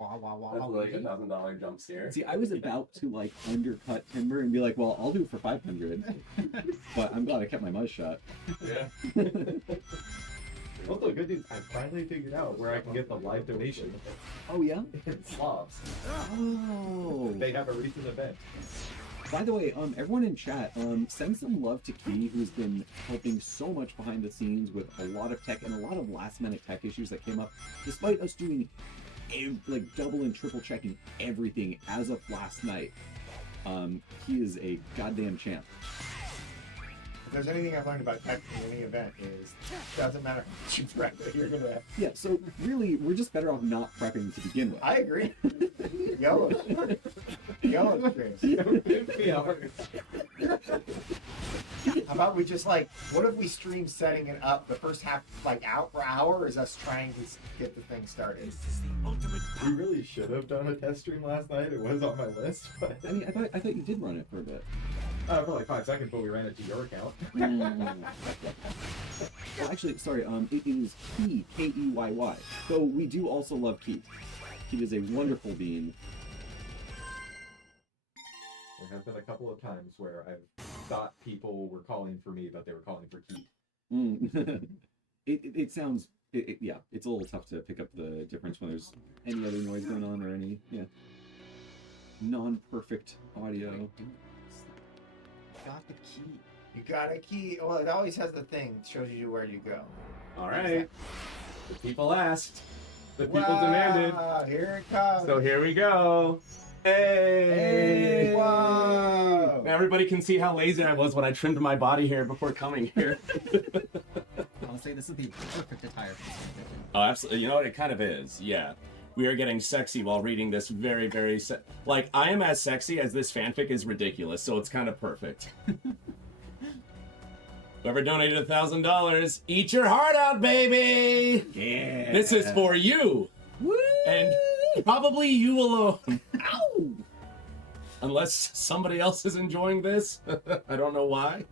That's like $1,000 jump scare. See, I was about to like undercut Timber and be like, well, I'll do it for 500, but I'm glad I kept my mouth shut. Yeah. Also, good news, I finally figured out where I can get the live donation. Oh yeah? In Slobs. Oh. They have a recent event. By the way, everyone in chat, send some love to Key, who's been helping so much behind the scenes with a lot of tech and a lot of last-minute tech issues that came up, despite us doing like double and triple checking everything as of last night. He is a goddamn champ. If there's anything I've learned about tech in any event is doesn't matter how much you prep, you're gonna. Yeah, so really, we're just better off not prepping to begin with. I agree. Yellow How about we just like, what if we stream setting it up? The first half, like hour, is us trying to get the thing started. We really should have done a test stream last night. It was on my list, but I mean, I thought you did run it for a bit. for like 5 seconds, but we ran it to your account. Well, actually, sorry. It is Key, Keyy. So we do also love Keith. Keith is a wonderful being. There have been a couple of times where I've thought people were calling for me, but they were calling for Keith. It sounds, yeah, it's a little tough to pick up the difference when there's any other noise going on or any, non-perfect audio. Got the key. You got a key. Well, it always has the thing that shows you where you go. All right. The people asked. The people Wow, demanded. Here it comes. So here we go. Hey! Whoa! Now everybody can see how lazy I was when I trimmed my body hair before coming here. Honestly, this is the perfect attire for this fanfiction. Oh, absolutely. You know what? It kind of is. Yeah. We are getting sexy while reading this very, very... like, I am as sexy as this fanfic is ridiculous, so it's kind of perfect. Whoever donated $1,000, eat your heart out, baby! Yeah! This is for you! Woo! And probably you alone. Ow! Unless somebody else is enjoying this. I don't know why.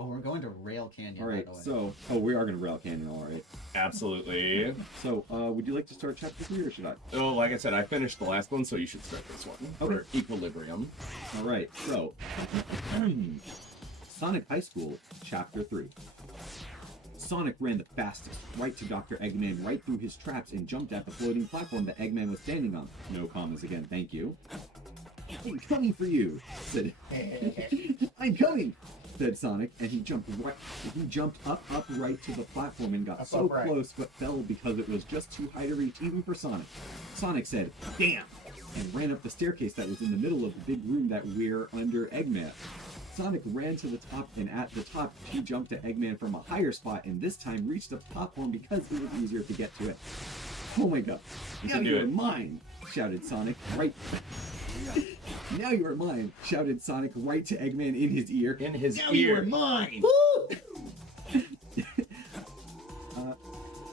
Oh, we're going to Rail Canyon. All right, by the way. so we are going to Rail Canyon, all right. Absolutely. So, would you like to start chapter 3 or should I? Oh, like I said, I finished the last one, so you should start this one. Okay. For Equilibrium. All right, so Sonic High School, chapter 3. Sonic ran the fastest, right to Dr. Eggman, right through his traps, and jumped at the floating platform that Eggman was standing on. No commas again, thank you. I'm coming for you, said I'm coming, said Sonic, and he jumped up right to the platform and got so close but fell because it was just too high to reach even for Sonic. Sonic said, "Damn!" and ran up the staircase that was in the middle of the big room that we're under Eggman. Sonic ran to the top, and at the top, he jumped to Eggman from a higher spot, and this time reached the platform because it was easier to get to it. Oh my god. Now you are mine, shouted Sonic right... Now you are mine, shouted Sonic right to Eggman in his ear. In his now ear. You are mine!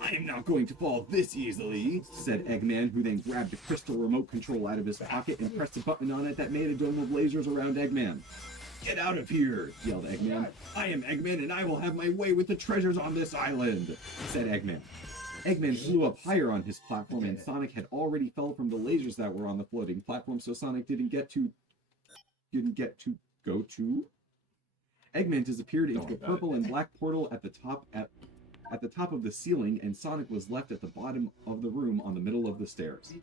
I am not going to fall this easily, said Eggman, who then grabbed a crystal remote control out of his pocket and pressed a button on it that made a dome of lasers around Eggman. Get out of here, yelled Eggman. I am Eggman and I will have my way with the treasures on this island, said Eggman. Eggman flew up higher on his platform and Sonic had already fell from the lasers that were on the floating platform, so Sonic didn't get to go to. Eggman disappeared into a purple and black portal at the top of the ceiling, and Sonic was left at the bottom of the room on the middle of the stairs.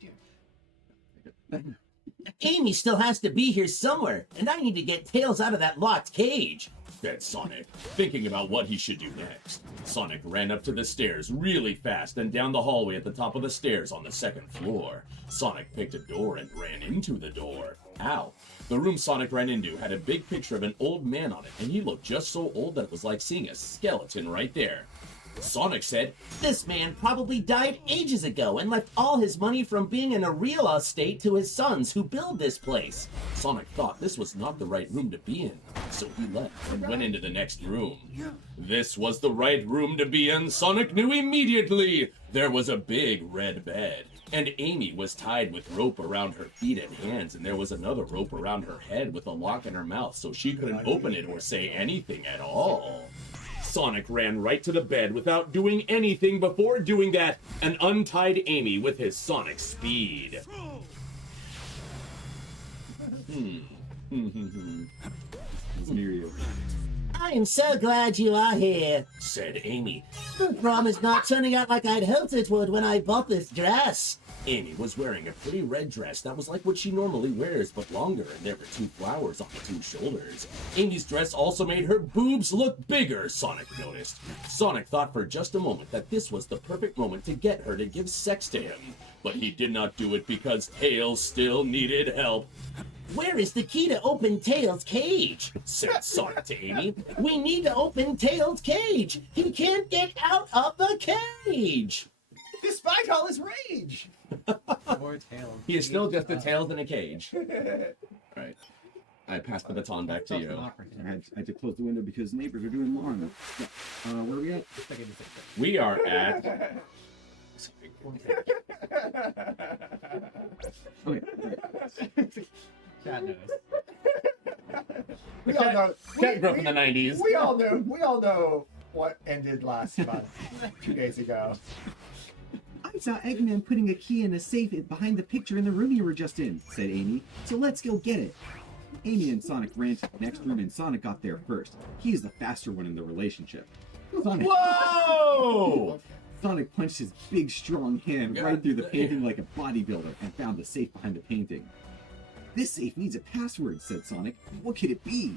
Amy still has to be here somewhere, and I need to get Tails out of that locked cage. said Sonic, thinking about what he should do next. Sonic ran up to the stairs really fast and down the hallway at the top of the stairs on the second floor. Sonic picked a door and ran into the door. Ow. The room Sonic ran into had a big picture of an old man on it, and he looked just so old that it was like seeing a skeleton right there. Sonic said, "This man probably died ages ago and left all his money from being in a real estate to his sons who build this place." Sonic thought this was not the right room to be in, so he left and went into the next room. This was the right room to be in, Sonic knew immediately. There was a big red bed, and Amy was tied with rope around her feet and hands, and there was another rope around her head with a lock in her mouth so she couldn't open it or say anything at all. Sonic ran right to the bed without doing anything before doing that and untied Amy with his Sonic speed. It's near you. I am so glad you are here, said Amy. The prom is not turning out like I'd hoped it would when I bought this dress. Amy was wearing a pretty red dress that was like what she normally wears, but longer, and there were 2 flowers on the 2 shoulders. Amy's dress also made her boobs look bigger, Sonic noticed. Sonic thought for just a moment that this was the perfect moment to get her to give sex to him, but he did not do it because Tails still needed help. "Where is the key to open Tails' cage?" said Sonic to Amy. "We need to open Tails' cage. He can't get out of the cage." Despite all his rage. Poor Tails. He is still just a Tails in a cage. Right. I pass the baton back to you. I had to close the window because neighbors are doing lawn. Yeah. Where are we at? We are at... Okay. Chad knows. We all know. Cat grew up in the 90s. We all know what ended last month, 2 days ago. I saw Eggman putting a key in a safe behind the picture in the room you were just in, said Amy. So let's go get it. Amy and Sonic ran to the next room and Sonic got there first. He is the faster one in the relationship. Sonic... Whoa! Sonic punched his big, strong hand right through the painting like a bodybuilder and found the safe behind the painting. "This safe needs a password," said Sonic. "What could it be?"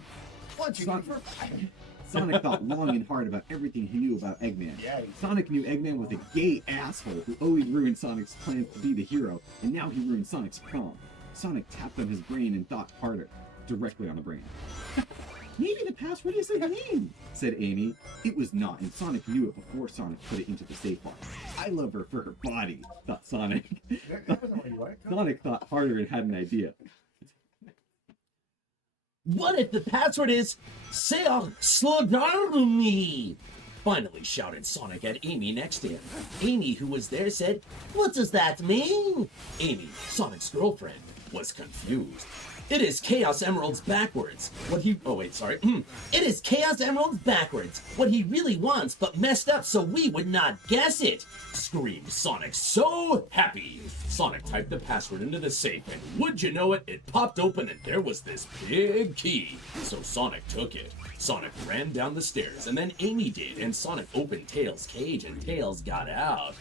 Sonic thought long and hard about everything he knew about Eggman. Yeah, Sonic knew Eggman was a gay asshole who always ruined Sonic's plans to be the hero, and now he ruined Sonic's prom. Sonic tapped on his brain and thought harder, directly on the brain. "Maybe the password isn't name," said Amy. It was not, and Sonic knew it before Sonic put it into the safe box. "I love her for her body," thought Sonic. Sonic thought harder and had an idea. "What if the password is Say slow down to me?" Finally shouted Sonic at Amy next to him. Amy, who was there, said, "What does that mean?" Amy, Sonic's girlfriend, was confused. "It is Chaos Emeralds backwards. What he... Oh, wait, sorry. It is Chaos Emeralds backwards. What he really wants, but messed up so we would not guess it," screamed Sonic, so happy. Sonic typed the password into the safe, and would you know it, it popped open and there was this big key. So Sonic took it. Sonic ran down the stairs, and then Amy did, and Sonic opened Tails' cage, and Tails got out.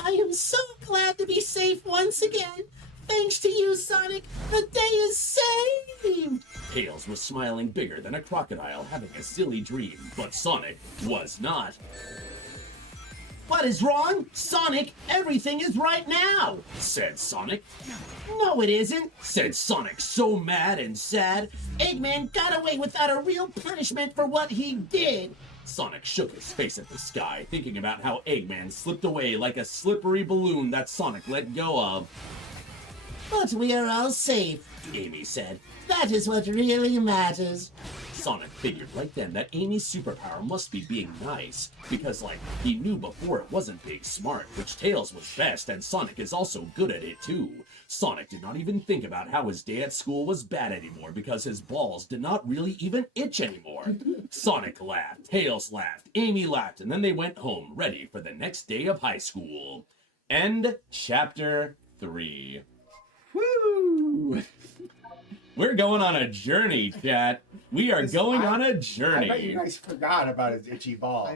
"I am so glad to be safe once again. Thanks to you, Sonic, the day is saved." Tails was smiling bigger than a crocodile having a silly dream, but Sonic was not. "What is wrong? Sonic, everything is right now," said Sonic. "No, it isn't," said Sonic, so mad and sad. "Eggman got away without a real punishment for what he did." Sonic shook his face at the sky, thinking about how Eggman slipped away like a slippery balloon that Sonic let go of. "But we are all safe," Amy said. "That is what really matters." Sonic figured right then that Amy's superpower must be being nice, because, he knew before it wasn't being smart, which Tails was best, and Sonic is also good at it too. Sonic did not even think about how his day at school was bad anymore, because his balls did not really even itch anymore. Sonic laughed, Tails laughed, Amy laughed, and then they went home, ready for the next day of high school. End chapter 3. Woo! We're going on a journey, chat. We are going on a I bet journey. you guys forgot about his itchy ball.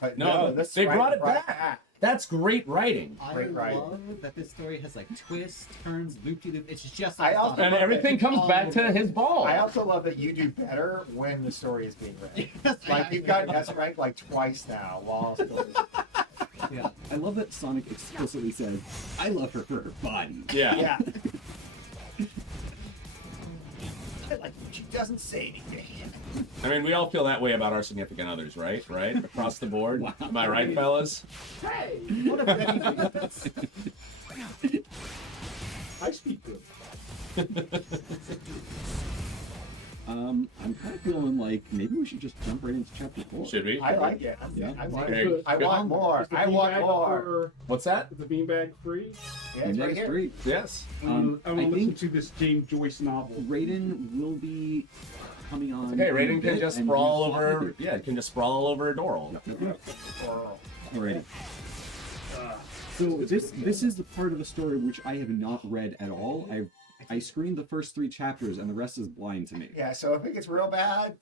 But No, this they right- brought it right back. That's great writing. I Great writing. love that this story has like twists, turns, loop-de-loop. It's just I like also Sonic. And everything comes back to his ball. I also love that you do better when the story is being read. Yes, Like you've gotten S rank like twice now while stories. Yeah, I love that Sonic explicitly says, "I love her for her body." Yeah. Yeah. I like when she doesn't say anything. I mean, we all feel that way about our significant others, right? Right? Across the board. Am I right, fellas? Hey, what if anything? I speak good. I'm kind of feeling like maybe we should just jump right into chapter 4. Should we? I like it. Yeah. I want, Okay. I want more. Is the I want beanbag more. What's that? Is the beanbag free? Yeah, it's right here. Great. Yes. I want I to listen think to this James Joyce novel. Raiden will be coming on. Okay, in a Raiden can bit just and sprawl use over. Sonic. Yeah, it can just sprawl all over a door. Alrighty. So this is the part of the story which I have not read at all. I screened the first 3 chapters and the rest is blind to me. Yeah, so if it gets real bad,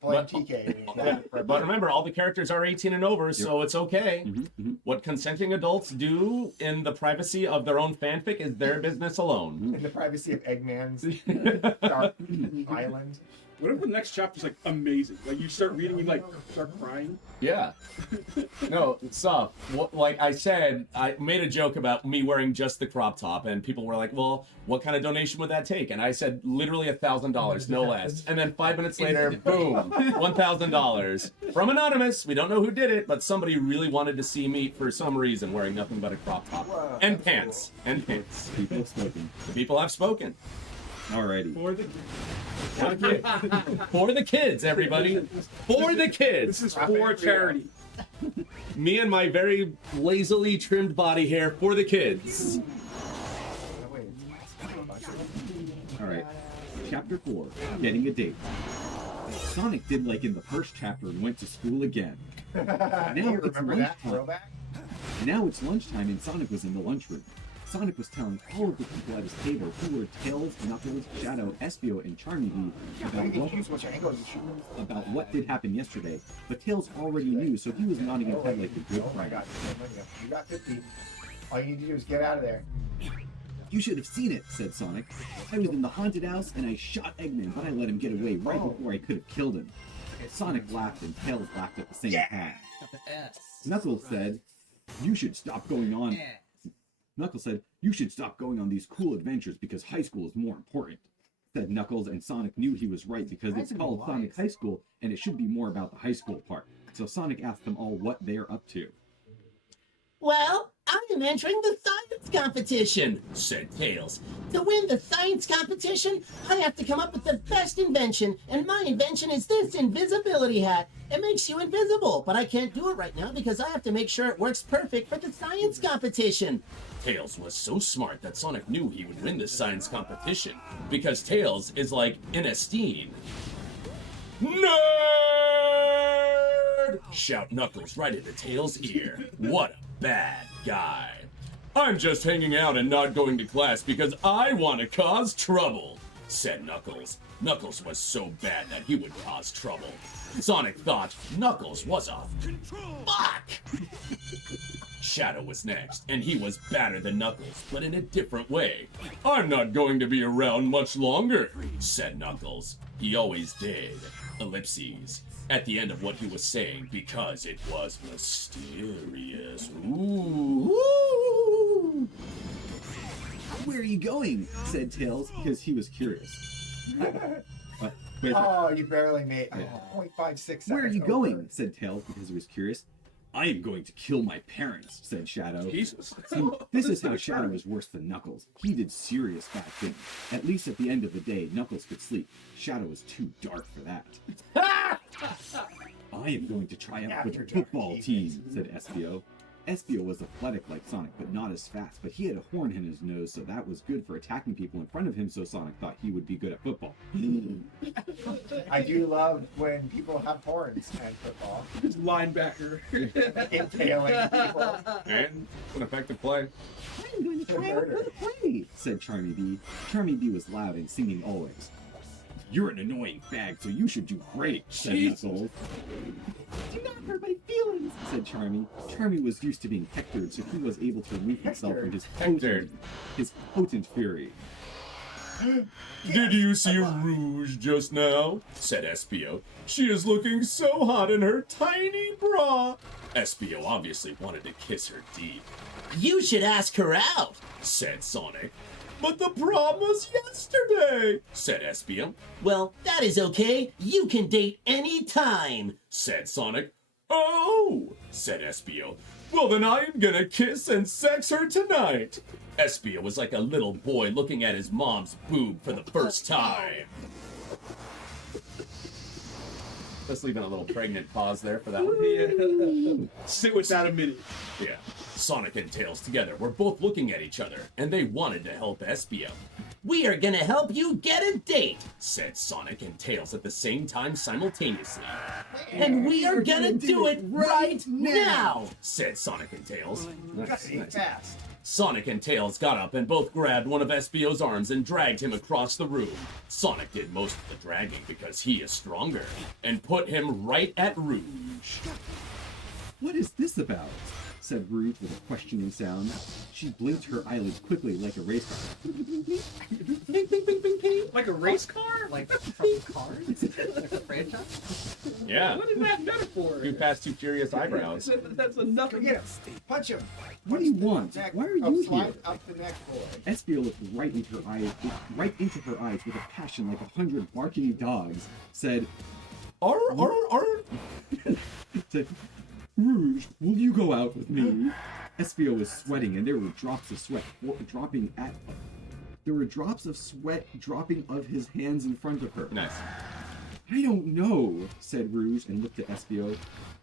blame But- TK. But remember, all the characters are 18 and over, so it's okay. What consenting adults do in the privacy of their own fanfic is their business alone. In the privacy of Eggman's dark island. What if the next chapter's like amazing? Like you start reading, you like start crying. Yeah. No, stuff. Like I said, I made a joke about me wearing just the crop top, and people were like, well, what kind of donation would that take? And I said, literally $1,000, no less. And then 5 minutes later, boom, $1,000. From Anonymous. We don't know who did it, but somebody really wanted to see me for some reason wearing nothing but a crop top. Whoa, And that's pants. And pants. People have spoken. The people have spoken. Alrighty. For the For the kids, everybody. For the kids. this is for charity. Me and my very lazily trimmed body hair for the kids. Alright. Chapter 4. Getting a date. Sonic did like in the first chapter and went to school again. You Now it's remember that lunchtime. throwback? Now it's lunchtime and Sonic was in the lunchroom. Sonic was telling all of the people at his table, who were Tails, Knuckles, Shadow, Espio, and Charmy Bee, about what did happen yesterday. But Tails already knew, so he was nodding his head like a good Oh my friend. god, you got 50. All you need to do is get out of there. You should have seen it, said Sonic. I was in the haunted house and I shot Eggman, but I let him get away right before I could have killed him. Sonic laughed and Tails laughed at the same time. Knuckles said, "You should stop going on." Knuckles said, "You should stop going on these cool adventures because high school is more important," said Knuckles, and Sonic knew he was right because it's called Sonic High School and it should be more about the high school part. So Sonic asked them all what they're up to. Well, I am entering the science competition, said Tails. To win the science competition, I have to come up with the best invention, and my invention is this invisibility hat. It makes you invisible, but I can't do it right now because I have to make sure it works perfect for the science competition. Tails was so smart that Sonic knew he would win this science competition because Tails is like Ernestine. Nerd! Shout Knuckles right into Tails' ear. What a bad guy. I'm just hanging out and not going to class because I want to cause trouble, said Knuckles. Knuckles was so bad that he would cause trouble. Sonic thought Knuckles was a fuck. Shadow was next, and he was badder than Knuckles, but in a different way. I'm not going to be around much longer, said Knuckles. He always did. Ellipses. At the end of what he was saying, because it was mysterious. Ooh. "Where are you going?" said Tails, because he was curious. Oh, you barely made 0.56 seconds. "Where are you over. going?" said Tails, because he was curious. "I am going to kill my parents," said Shadow. Jesus. See, this is how Shadow is worse than Knuckles. He did serious bad things. At least at the end of the day, Knuckles could sleep. Shadow was too dark for that. "I am going to try out with the football team," said Espio. Espio was athletic like Sonic, but not as fast, but he had a horn in his nose, so that was good for attacking people in front of him, so Sonic thought he would be good at football. I do love when people have horns and football. This linebacker. Impaling people. And an effective play. "I'm going to try out for the play," said Charmy Bee. Charmy Bee was loud and singing always. You're an annoying fag, so you should do great, said Knuckles. Do not hurt my feelings, said Charmy. Charmy was used to being hectored, so he was able to remove himself from his potent fury. Did you see Rouge just now? Said Espio. She is looking so hot in her tiny bra. Espio obviously wanted to kiss her deep. You should ask her out, said Sonic. But the prom was yesterday, said Espio. Well, that is okay. You can date any time, said Sonic. Oh, said Espio. Well, then I am gonna kiss and sex her tonight. Espio was like a little boy looking at his mom's boob for the first time. Just leaving a little pregnant pause there for that one. Yeah. Sit with that a minute. Yeah. Sonic and Tails together were both looking at each other, and they wanted to help Espio. We are gonna help you get a date, said Sonic and Tails at the same time simultaneously. And we are gonna do it right now, said Sonic and Tails. Fast. Sonic and Tails got up and both grabbed one of Espio's arms and dragged him across the room. Sonic did most of the dragging because he is stronger, and put him right at Rouge. What is this about? Said Rouge with a questioning sound. She blinked her eyelids quickly like a race car. Like a race car? Like from Cars? Like a franchise? Yeah. What is that metaphor? Too Fast, Too Furious eyebrows. That's enough. Go get him. Punch him. What do you want? Why are you slide here? up the neck, boy. Espio looked right into her eyes with a passion like 100 barking dogs. Said, "Arr, arr, arr." Said, Rouge, will you go out with me? Espio was sweating, and there were drops of sweat dropping of his hands in front of her. Nice. I don't know, said Rouge and looked at Espio.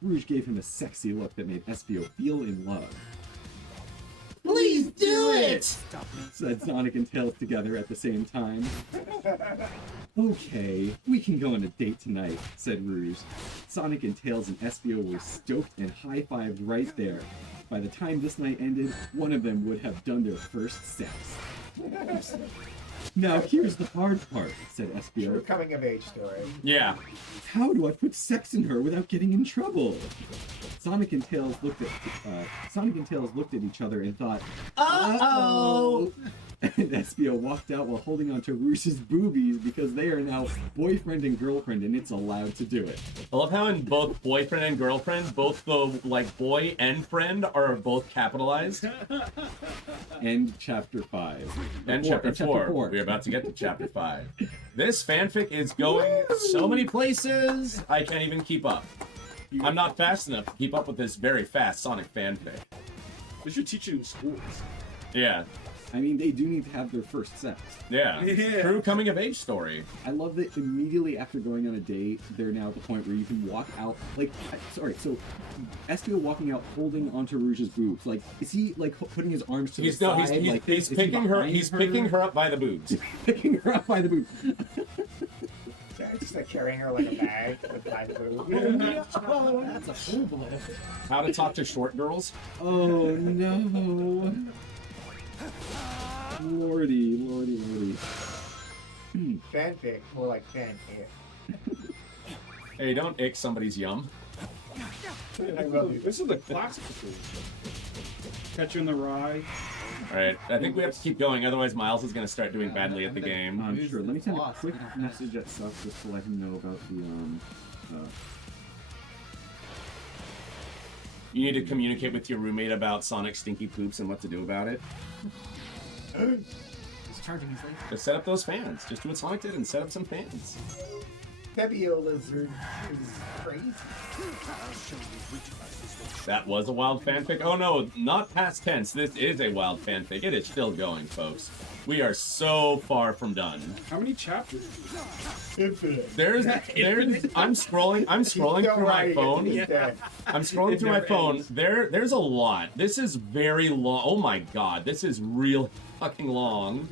Rouge gave him a sexy look that made Espio feel in love. Please do it, said Sonic and Tails together at the same time. Okay, we can go on a date tonight, said Rouge. Sonic and Tails and Espio were stoked and high-fived right there. By the time this night ended, one of them would have done their first sex. Now here's the hard part, said Espio. True coming of age story. Yeah. How do I put sex in her without getting in trouble? Sonic and Tails looked at each other and thought, uh-oh! And Espio walked out while holding onto Rouge's boobies because they are now boyfriend and girlfriend and it's allowed to do it. I love how in both boyfriend and girlfriend, both the boy and friend are both capitalized. End chapter 5. And chapter 4. We're about to get to chapter 5. This fanfic is going so many places, I can't even keep up. I'm not fast enough to keep up with this very fast Sonic fanfic. We should teach it in schools. Yeah. I mean, they do need to have their first sex. Yeah. True coming of age story. I love that immediately after going on a date, they're now at the point where you can walk out. So Espio walking out holding onto Rouge's boobs. Like, is he putting his arms to the side? He's picking her. He's picking her up by the boobs. Picking her up by the boobs. Just like carrying her like a bag by the boob. That's a full blow. How to talk to short girls? Oh no. Lordy. Fanfic, more like fanfic. Hey, don't ick somebody's yum. I love you. This is the classic thing. Catcher in the Rye. Alright, I think we have to keep going, otherwise Miles is going to start doing badly at the game. Sure, let me send a quick message at Suff just to let him know about the, You need to communicate with your roommate about Sonic stinky poops and what to do about it. He's charging his life. Just set up those fans. Just do what Sonic did and set up some fans. Febio lizard is crazy. That was a wild fanfic. Oh no, not past tense. This is a wild fanfic. It is still going, folks. We are so far from done. How many chapters? Infinite. There's I'm scrolling through my phone. I'm scrolling through my phone. There's a lot. This is very long. Oh my god, this is real fucking long.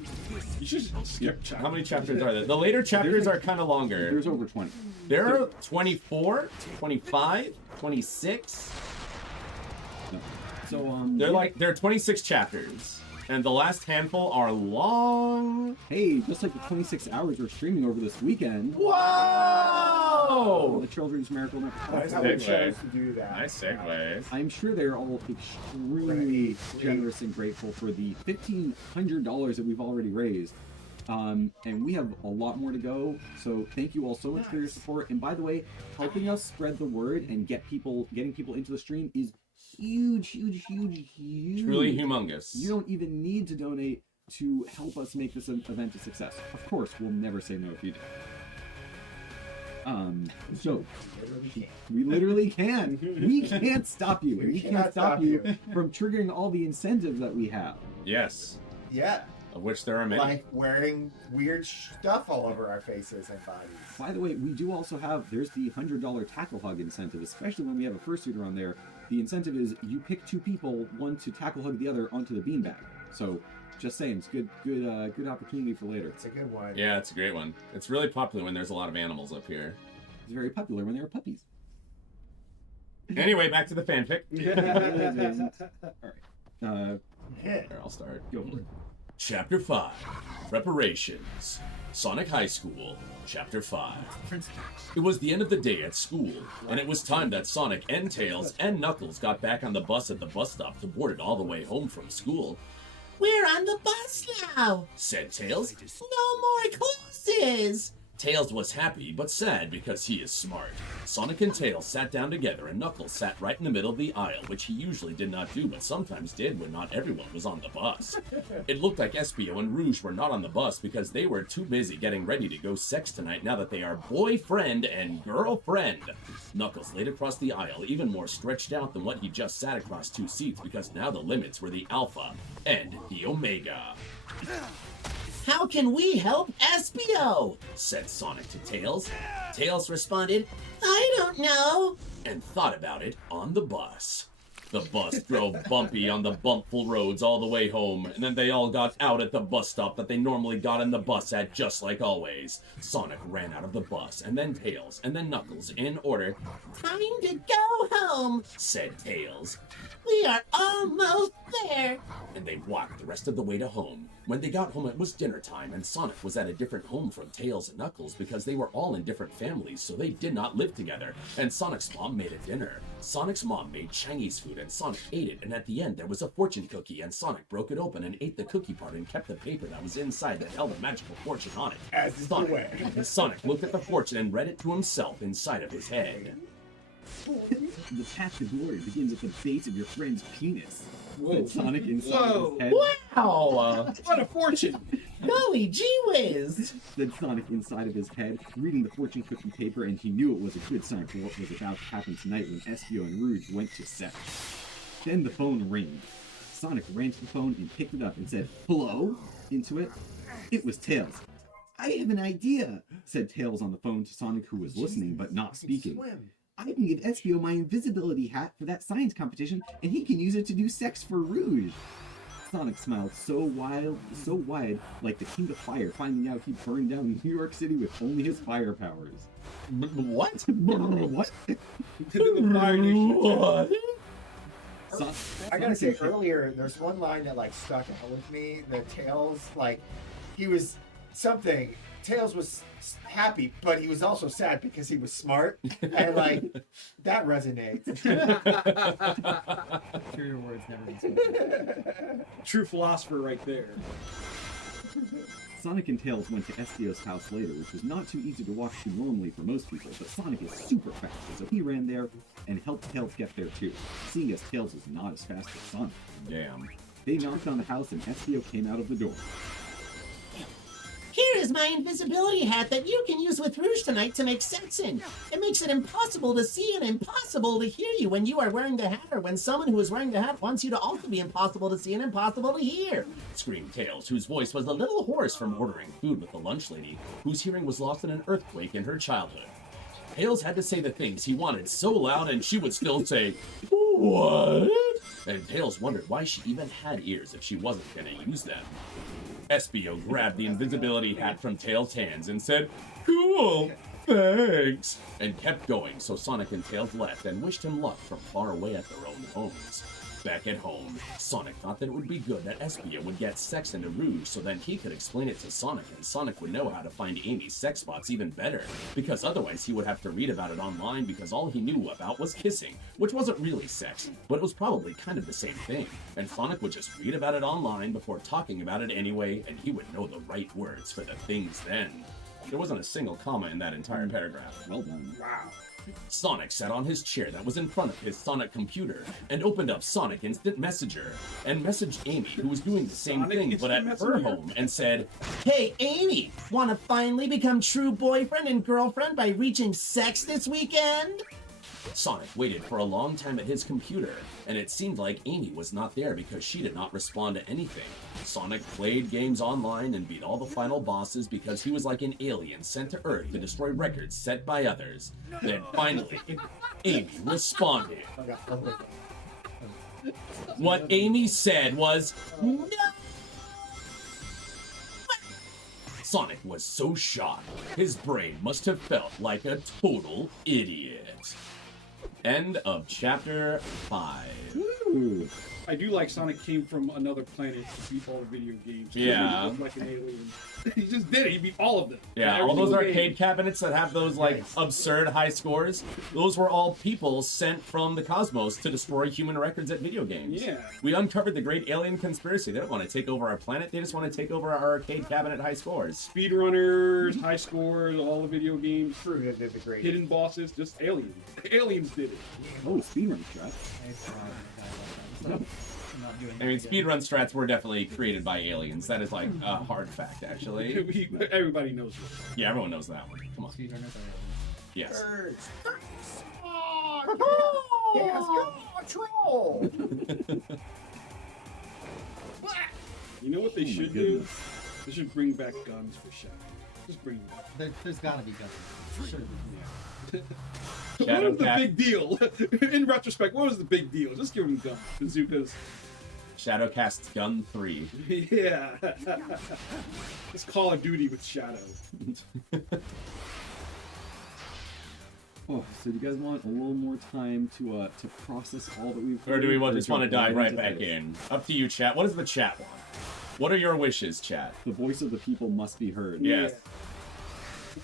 You should skip chapters. How many chapters are there? The later chapters are kind of longer. There's over 20. There are 24, 25, 26. So there are 26 chapters. And the last handful are long. Hey, just like the 26 hours we're streaming over this weekend. Whoa! The Children's Miracle Network. That's how we chose to do that. Nice segue. I'm sure they're all extremely generous and grateful for the $1,500 that we've already raised. And we have a lot more to go, so thank you all so much for your support. And by the way, helping us spread the word and getting people into the stream is huge. Truly humongous. You don't even need to donate to help us make this event a success. Of course, we'll never say no if you do. So we literally can. We can't stop you. And we can't stop you from triggering all the incentives that we have. Yes. Yeah. Of which there are many. Like wearing weird stuff all over our faces and bodies. By the way, we do also have, there's the $100 tackle hug incentive, especially when we have a fursuiter on there. The incentive is you pick two people, one to tackle hug the other onto the beanbag. So just saying, it's good opportunity for later. It's a good one. Yeah, it's a great one. It's really popular when there's a lot of animals up here. It's very popular when there are puppies. Anyway, back to the fanfic. All right. Here, I'll start. Go. Chapter 5, Preparations. Sonic High School, Chapter 5. It was the end of the day at school, and it was time that Sonic and Tails and Knuckles got back on the bus at the bus stop to board it all the way home from school. We're on the bus now, Said Tails. No more classes. Tails was happy, but sad because he is smart. Sonic and Tails sat down together, and Knuckles sat right in the middle of the aisle, which he usually did not do, but sometimes did when not everyone was on the bus. It looked like Espio and Rouge were not on the bus because they were too busy getting ready to go sex tonight now that they are boyfriend and girlfriend. Knuckles laid across the aisle, even more stretched out than what he just sat across two seats, because now the limits were the Alpha and the Omega. How can we help Espio? Said Sonic to Tails. Tails responded, I don't know. And thought about it on the bus. The bus drove bumpy on the bumpful roads all the way home, and then they all got out at the bus stop that they normally got in the bus at, just like always. Sonic ran out of the bus, and then Tails, and then Knuckles, in order. Time to go home, said Tails. We are almost there. And they walked the rest of the way to home. When they got home, it was dinner time, and Sonic was at a different home from Tails and Knuckles because they were all in different families, so they did not live together. And Sonic's mom made a dinner. Sonic's mom made Chinese food, and Sonic ate it, and at the end there was a fortune cookie, and Sonic broke it open and ate the cookie part and kept the paper that was inside that held a magical fortune on it. As is the way. Sonic looked at the fortune and read it to himself inside of his head. The path to glory begins at the base of your friend's penis. Said Sonic inside Whoa. his head. Wow! What a fortune! Golly gee whiz! Said Sonic inside of his head, reading the fortune cookie paper, and he knew it was a good sign for what was about to happen tonight when Espio and Rouge went to sex. Then the phone rang. Sonic ran to the phone and picked it up and said, "Hello?" into it. It was Tails. "I have an idea," said Tails on the phone to Sonic, who was listening but not speaking. "I can give Espio my invisibility hat for that science competition, and he can use it to do sex for Rouge." Sonic smiled so wide, like the King of Fire finding out he burned down New York City with only his fire powers. What? What? What? I gotta say, earlier, there's one line that like stuck out with me. The Tails, like, he was something. Tails was happy, but he was also sad because he was smart, and like that resonates. Truer words never been spoken. True philosopher right there. Sonic and Tails went to Espio's house later, which was not too easy to walk to normally for most people, but Sonic is super fast, so he ran there and helped Tails get there too, seeing as Tails was not as fast as Sonic. Damn. They knocked on the house and Espio came out of the door. Here is my invisibility hat that you can use with Rouge tonight to make sense in. It makes it impossible to see and impossible to hear you when you are wearing the hat, or when someone who is wearing the hat wants you to also be impossible to see and impossible to hear. Screamed Tails, whose voice was a little hoarse from ordering food with the lunch lady, whose hearing was lost in an earthquake in her childhood. Tails had to say the things he wanted so loud, and she would still say, "What?" And Tails wondered why she even had ears if she wasn't going to use them. Espio grabbed the invisibility hat from Tails' hands and said, "Cool, thanks," and kept going, so Sonic and Tails left and wished him luck from far away at their own homes. Back at home, Sonic thought that it would be good that Espia would get sex into Rouge so then he could explain it to Sonic and Sonic would know how to find Amy's sex spots even better, because otherwise he would have to read about it online because all he knew about was kissing, which wasn't really sex, but it was probably kind of the same thing, and Sonic would just read about it online before talking about it anyway, and he would know the right words for the things then. There wasn't a single comma in that entire paragraph. Well done. Wow. Sonic sat on his chair that was in front of his Sonic computer and opened up Sonic Instant Messenger and messaged Amy, who was doing the same Sonic thing but at Instant her Messenger? home, and said, Hey, Amy, want to finally become true boyfriend and girlfriend by reaching sex this weekend? Sonic waited for a long time at his computer, and it seemed like Amy was not there because she did not respond to anything. Sonic played games online and beat all the final bosses because he was like an alien sent to Earth to destroy records set by others. Then finally, Amy responded. What Amy said was, "No!" Sonic was so shocked, his brain must have felt like a total idiot. End of chapter 5. Ooh. I do like Sonic came from another planet to beat all the video games. Yeah. He looked like an alien. He just did it. He beat all of them. Yeah, Every all those single arcade game. cabinets that have those like absurd high scores, those were all people sent from the cosmos to destroy human records at video games. Yeah. We uncovered the great alien conspiracy. They don't want to take over our planet, they just want to take over our arcade cabinet high scores. Speedrunners, high scores, all the video games. True, that did the great. Hidden bosses, just aliens. Aliens did it. Oh, speedrun strat. I mean, speedrun strats were definitely created by aliens. That is like a hard fact, actually. Everybody knows it. Yeah, everyone knows that one. Come on. Yes. Birds. Yes, go troll. You know what they Oh my should goodness. do? They should bring back guns for Shadow. Just bring them back. There's gotta be guns. Sure. What Shadow was the Cat. big deal? In retrospect, what was the big deal? Just give him guns. Bazookas. Shadowcast's Gun 3. Yeah. It's Call of Duty with Shadow. Oh, so do you guys want a little more time to process all that we've Or do we just want to dive right into back this? in? Up to you, chat. What does the chat want? What are your wishes, chat? The voice of the people must be heard. Yes.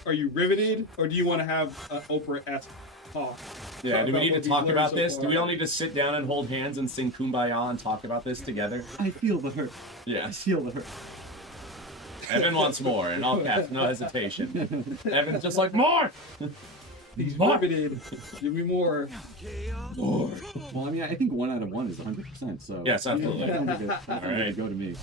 Are you riveted, or do you want to have Oprah-esque talk? Yeah, do we about need to what we've talk learned about so this? Do far? we all need to sit down and hold hands and sing Kumbaya and talk about this together? I feel the hurt. I Yes. feel the hurt. Evan wants more, in all caps, no hesitation. Evan's just like, more! He's More! riveted. Give me more. More! Well, I mean, I think 1 out of 1 is 100%. So Yes, absolutely. I don't think it, I don't All think right. it go to me.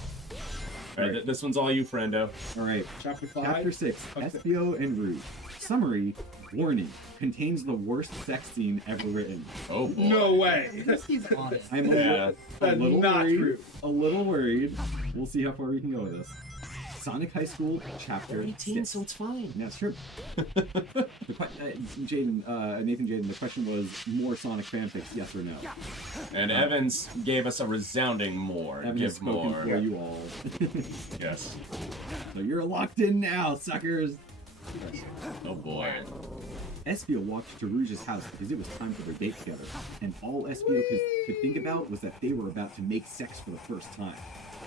All right, this one's all you, friendo. All right. Chapter 5. Chapter 6. Okay. Espio and Rouge. Summary. Warning. Contains the worst sex scene ever written. Oh boy. No way. He's honest. I'm Yeah. a That's little not worried. true. A little worried. We'll see how far we can go with this. Sonic High School, Chapter 18, 6. so it's fine. That's true. Nathan Jaden, the question was more Sonic fanfics, yes or no? And Evans gave us a resounding more. Evan has Give spoken more. for you all. Yes. So you're locked in now, suckers. Oh boy. Espio walked to Rouge's house because it was time for their date together, and all Espio could think about was that they were about to make sex for the first time.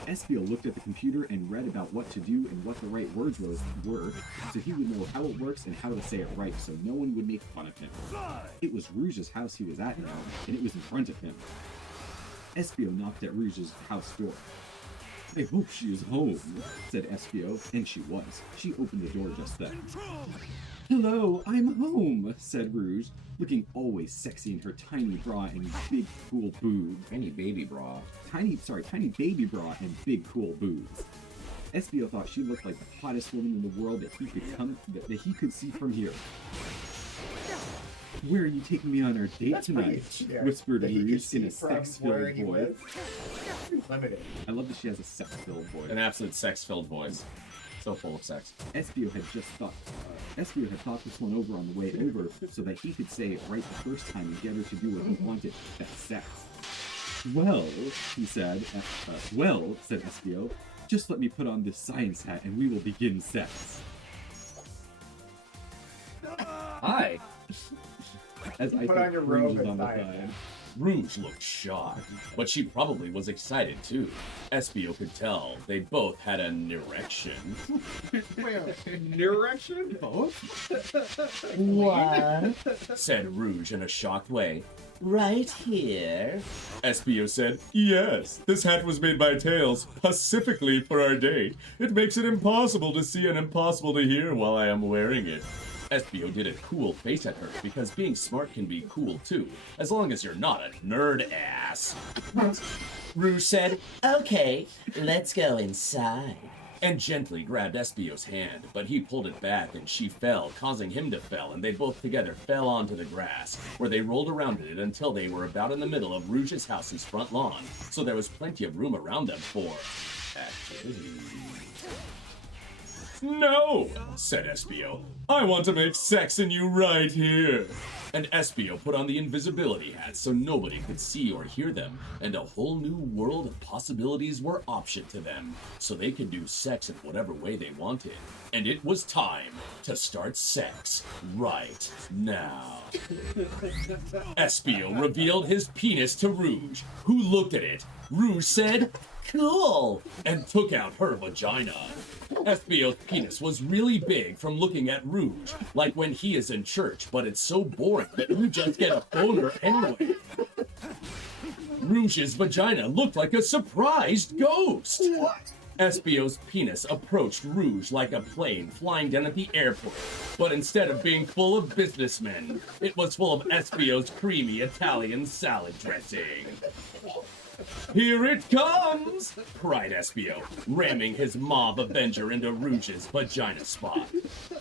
Espio looked at the computer and read about what to do and what the right words were, so he would know how it works and how to say it right, so no one would make fun of him. It was Rouge's house he was at now, and it was in front of him. Espio knocked at Rouge's house door. I hope she is home, said Espio, and she was. She opened the door just then. Hello, I'm home, said Rouge, looking always sexy in her tiny bra and big cool boobs. Tiny baby bra. Tiny baby bra and big cool boobs. Espio thought she looked like the hottest woman in the world that he could see from here. Where are you taking me on our date That's tonight? pretty, yeah. Whispered That he could Rouge see in a from sex-filled where he voice. was. Limited. I love that she has a sex-filled voice. An absolute sex-filled voice. So full of sex. Espio had thought this one over on the way over so that he could say it right the first time and get her to do what he wanted. That's sex. Well, he said. Well, said Espio, just let me put on this science hat and we will begin sex. Hi. As I Put on think your Rouge robe is and on the science side. Rouge looked shocked, but she probably was excited too. Espio could tell they both had an erection. Wait, erection? Both? What? Said Rouge in a shocked way. Right here. Espio said, yes, this hat was made by Tails specifically for our date. It makes it impossible to see and impossible to hear while I am wearing it. Espio did a cool face at her because being smart can be cool too, as long as you're not a nerd ass. Rouge said, okay, let's go inside. And gently grabbed Espio's hand, but he pulled it back and she fell, causing him to fall, and they both together fell onto the grass, where they rolled around in it until they were about in the middle of Rouge's house's front lawn, so there was plenty of room around them for activity. No, said Espio. I want to make sex in you right here. And Espio put on the invisibility hat so nobody could see or hear them, and a whole new world of possibilities were optioned to them, so they could do sex in whatever way they wanted. And it was time to start sex right now. Espio revealed his penis to Rouge, who looked at it. Rouge said, cool, and took out her vagina. Espio's penis was really big from looking at Rouge, like when he is in church, but it's so boring that you just get a boner anyway. Rouge's vagina looked like a surprised ghost. What? Espio's penis approached Rouge like a plane flying down at the airport, but instead of being full of businessmen, it was full of Espio's creamy Italian salad dressing. Here it comes! Cried Espio, ramming his mob Avenger into Rouge's vagina spot.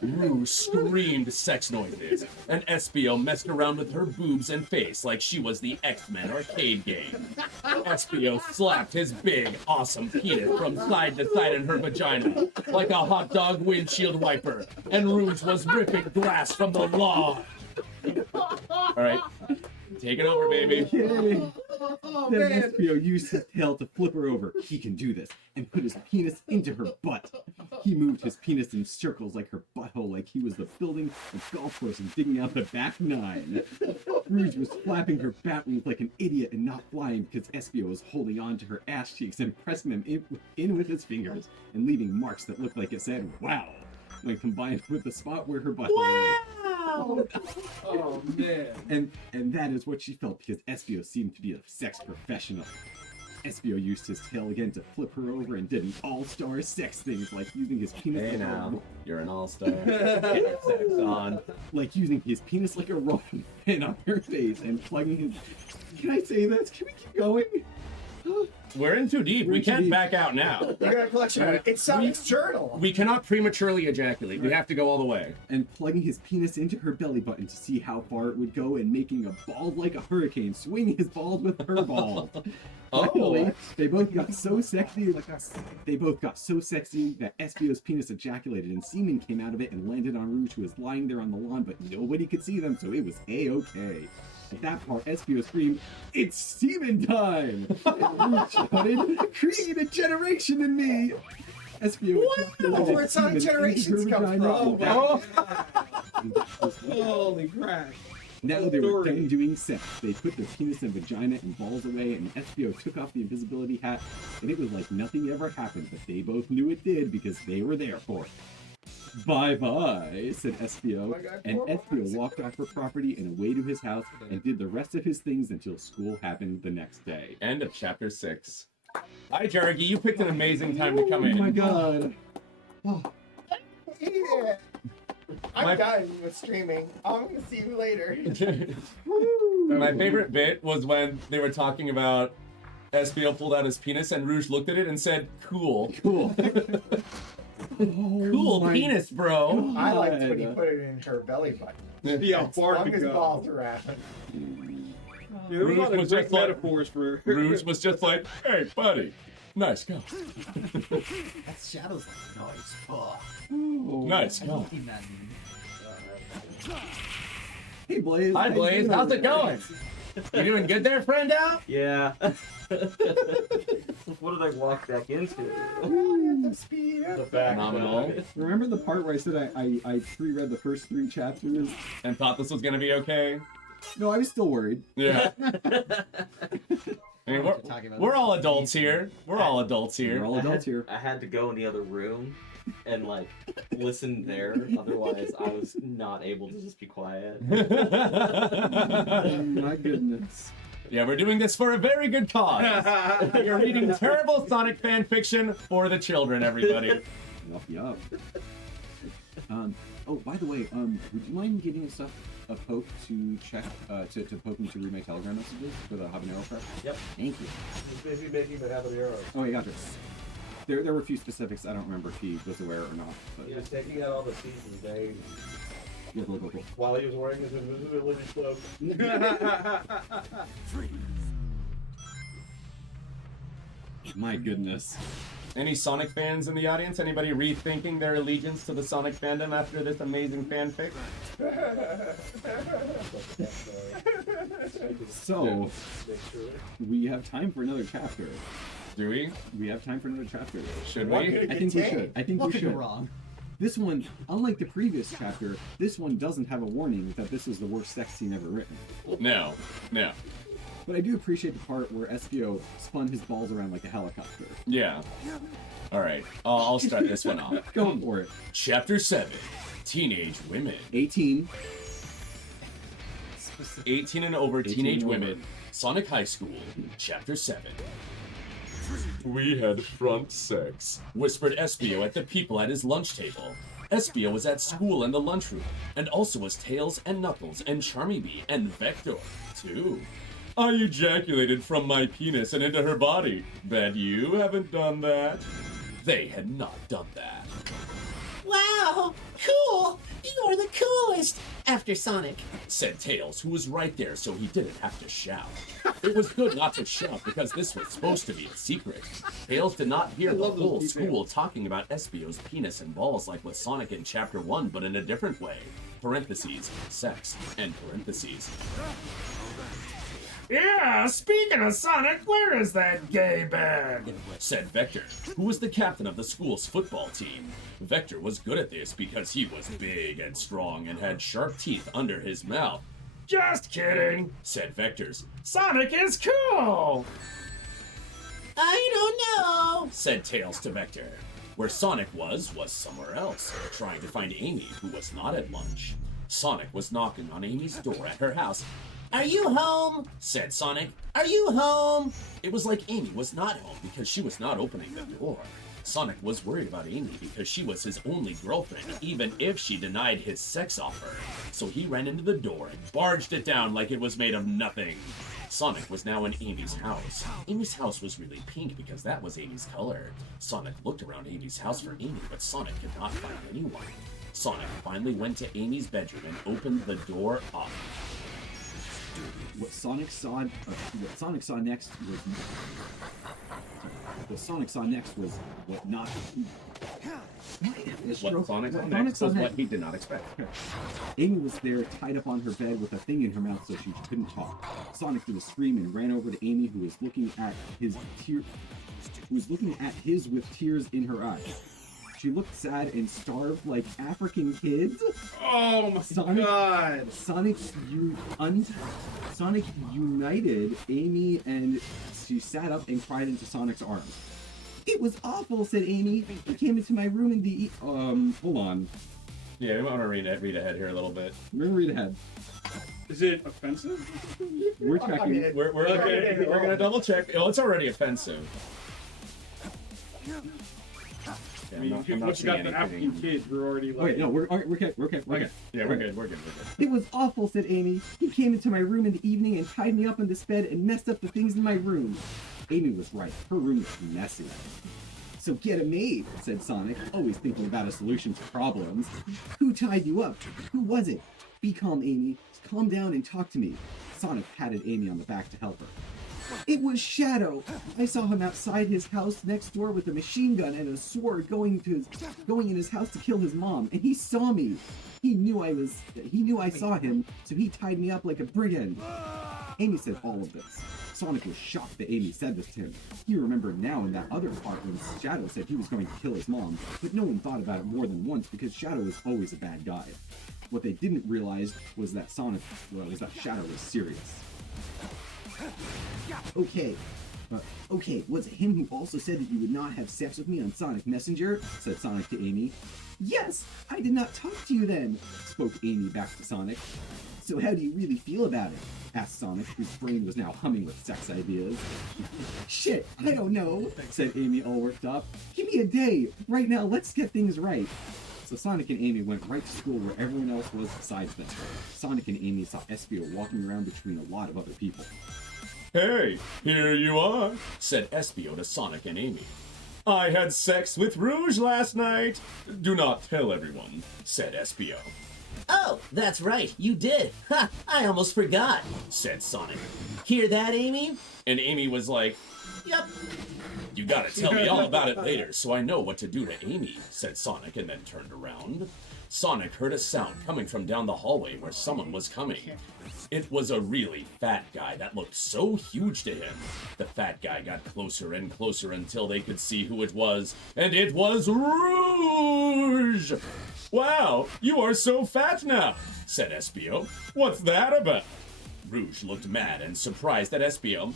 Rouge screamed sex noises, and Espio messed around with her boobs and face like she was the X-Men arcade game. Espio slapped his big, awesome penis from side to side in her vagina, like a hot dog windshield wiper, and Rouge was ripping glass from the lawn. Alright, take it over, baby. Okay. Oh, Then man. Espio used his tail to flip her over. He can do this. And put his penis into her butt. He moved his penis in circles like her butthole, like he was the building a golf course and digging out the back nine. Rouge was flapping her bat wings like an idiot and not flying because Espio was holding on to her ass cheeks and pressing them in with his fingers and leaving marks that looked like it said, wow, when combined with the spot where her butthole lay. Oh man. And that is what she felt because Espio seemed to be a sex professional. Espio used his tail again to flip her over and did an all-star sex things like using his penis Hey like now, you're an all-star. Get your sex on. like using his penis like a rolling pin on her face and plugging his. Can I say this? Can we keep going? We're in too deep. We can't back out now. You got a collection of it. It's Sonic's journal. We cannot prematurely ejaculate. We have to go all the way. And plugging his penis into her belly button to see how far it would go and making a ball like a hurricane, swinging his balls with her balls. Finally, they both got so sexy. They both got so sexy that Espio's penis ejaculated and semen came out of it and landed on Rouge, who was lying there on the lawn, but nobody could see them, so it was a-okay. At that part, Espio screamed, "It's semen time!" And Rouge shouted, "Create a generation in me!" Espio That's where Sonic Generations comes from. Holy crap. Now they were done doing sex. They put their penis and vagina and balls away, and Espio took off the invisibility hat, and it was like nothing ever happened, but they both knew it did because they were there for it. Bye-bye, said Espio, and Espio walked off her property and away to his house and did the rest of his things until school happened the next day. End of chapter 6. Hi, Jeremy. You picked an amazing time to come in. Oh my god. Yeah. I'm done with streaming. I'm gonna see you later. My favorite bit was when they were talking about Espio pulled out his penis and Rouge looked at it and said, cool. Cool. Cool penis, bro. I liked when he put it in her belly button. See how far Long it as could go. balls are out. Yeah, there's a lot of great metaphors for. Rouge was just like, hey, buddy, nice go. That shadow's like nice. Fuck. Nice go. Hey, Blaze. Hi, Blaze. How's it going? You doing good there, friend out? Yeah. What did I walk back into? Phenomenal. Remember the part where I said I pre-read the first 3 chapters? And thought this was gonna be okay? No, I was still worried. Yeah. I mean, we're all adults here. We're all adults here. We're all adults here. I had to go in the other room and like listen there. Otherwise, I was not able to just be quiet. Oh my goodness. Yeah, we're doing this for a very good cause. You're reading terrible Sonic fan fiction for the children, everybody. Yup. Oh, by the way, would you mind giving us a poke to check, to poke me to read my Telegram messages for the habanero prep? Yep. Thank you. He's busy making the habanero. Oh, yeah, gotcha. There were a few specifics. I don't remember if he was aware or not. But... He was taking out all the seasons, Dave. Yeah, cool. While he was wearing his invisibility cloak. My goodness. Any Sonic fans in the audience? Anybody rethinking their allegiance to the Sonic fandom after this amazing fanfic? So, we have time for another chapter. Do we? We have time for another chapter. Should we? I think we should. I think What we could should. go wrong? This one, unlike the previous chapter, this one doesn't have a warning that this is the worst sex scene ever written. No. But I do appreciate the part where Espio spun his balls around like a helicopter. Yeah. Alright, I'll start this one off. Go for it. Chapter 7, Teenage Women. 18. 18 and over 18 teenage and over. women. Sonic High School, Chapter 7. We had front sex, whispered Espio at the people at his lunch table. Espio was at school in the lunchroom, and also was Tails and Knuckles and Charmy Bee and Vector, too. I ejaculated from my penis and into her body. Bet you haven't done that. They had not done that. Wow, cool! You're the coolest! After Sonic. Said Tails, who was right there so he didn't have to shout. It was good not to shout because this was supposed to be a secret. Tails did not hear the whole school talking about Espio's penis and balls like with Sonic in Chapter 1, but in a different way. Parentheses, sex, and parentheses. Yeah, speaking of Sonic, where is that gay bag? Said Vector, who was the captain of the school's football team. Vector was good at this because he was big and strong and had sharp teeth under his mouth. Just kidding, said Vector's. Sonic is cool! I don't know, said Tails to Vector. Where Sonic was somewhere else, trying to find Amy, who was not at lunch. Sonic was knocking on Amy's door at her house. Are you home? Said Sonic. Are you home? It was like Amy was not home because she was not opening the door. Sonic was worried about Amy because she was his only girlfriend, even if she denied his sex offer. So he ran into the door and barged it down like it was made of nothing. Sonic was now in Amy's house. Amy's house was really pink because that was Amy's color. Sonic looked around Amy's house for Amy, but Sonic could not find anyone. Sonic finally went to Amy's bedroom and opened the door up. What Sonic saw next was what not. What Sonic saw next was what he did not expect. Amy was there, tied up on her bed with a thing in her mouth so she couldn't talk. Sonic did a scream and ran over to Amy, who was looking at his with tears in her eyes. She looked sad and starved like African kids. Oh my god! Sonic united Amy, and she sat up and cried into Sonic's arms. It was awful, said Amy. He came into my room in the hold on. Yeah, we want to read ahead here a little bit. We're gonna read ahead. Is it offensive? We're checking. We're gonna double check. Oh, it's already offensive. I mean, once you got the African kids, we're already like... Wait, no, we're okay. Yeah, we're good. It was awful, said Amy. He came into my room in the evening and tied me up on this bed and messed up the things in my room. Amy was right. Her room was messy. So get a maid, said Sonic, always thinking about a solution to problems. Who tied you up? Who was it? Be calm, Amy. Calm down and talk to me. Sonic patted Amy on the back to help her. It was Shadow. I saw him outside his house next door with a machine gun and a sword going in his house to kill his mom, and he saw me. He knew I saw him, so he tied me up like a brigand. Amy said all of this. Sonic was shocked that Amy said this to him. He remembered now in that other part when Shadow said he was going to kill his mom, but no one thought about it more than once because Shadow was always a bad guy. What they didn't realize was that Shadow was serious. Okay, was it him who also said that you would not have sex with me on Sonic Messenger? Said Sonic to Amy. Yes, I did not talk to you then, spoke Amy back to Sonic. So how do you really feel about it? Asked Sonic, whose brain was now humming with sex ideas. Shit, I don't know, said Amy all worked up. Give me a day. Right now, let's get things right. So Sonic and Amy went right to school where everyone else was besides them. Sonic and Amy saw Espio walking around between a lot of other people. Hey, here you are, said Espio to Sonic and Amy. I had sex with Rouge last night. Do not tell everyone, said Espio. Oh, that's right, you did. Ha, I almost forgot, said Sonic. Hear that, Amy? And Amy was like, Yep. You gotta tell me all about it later so I know what to do to Amy, said Sonic and then turned around. Sonic heard a sound coming from down the hallway where someone was coming. It was a really fat guy that looked so huge to him. The fat guy got closer and closer until they could see who it was, and it was Rouge! Wow, you are so fat now, said Espio. What's that about? Rouge looked mad and surprised at Espio.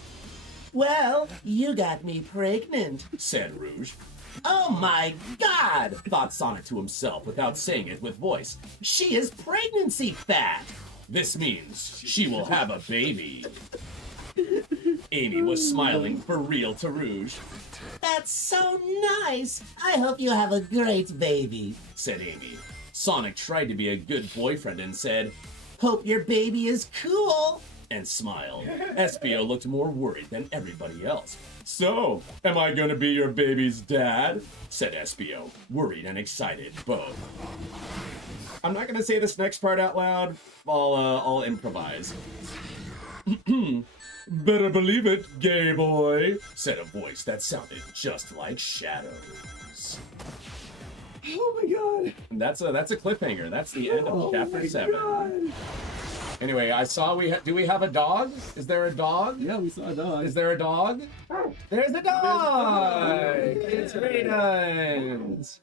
Well, you got me pregnant, said Rouge. Oh my god, thought Sonic to himself without saying it with voice. She is pregnancy fat. This means she will have a baby. Amy was smiling for real to Rouge. That's so nice. I hope you have a great baby, said Amy. Sonic tried to be a good boyfriend and said, Hope your baby is cool, and smiled. Espio looked more worried than everybody else. So, am I gonna be your baby's dad? Said Espio, worried and excited both. I'm not gonna say this next part out loud. I'll improvise. Better believe it, gay boy, said a voice that sounded just like Shadow's. Oh my god! That's a cliffhanger. That's the end of chapter 7. God. Anyway, I saw do we have a dog? Is there a dog? Yeah, we saw a dog. Is there a dog? There's a dog! It's Raydens!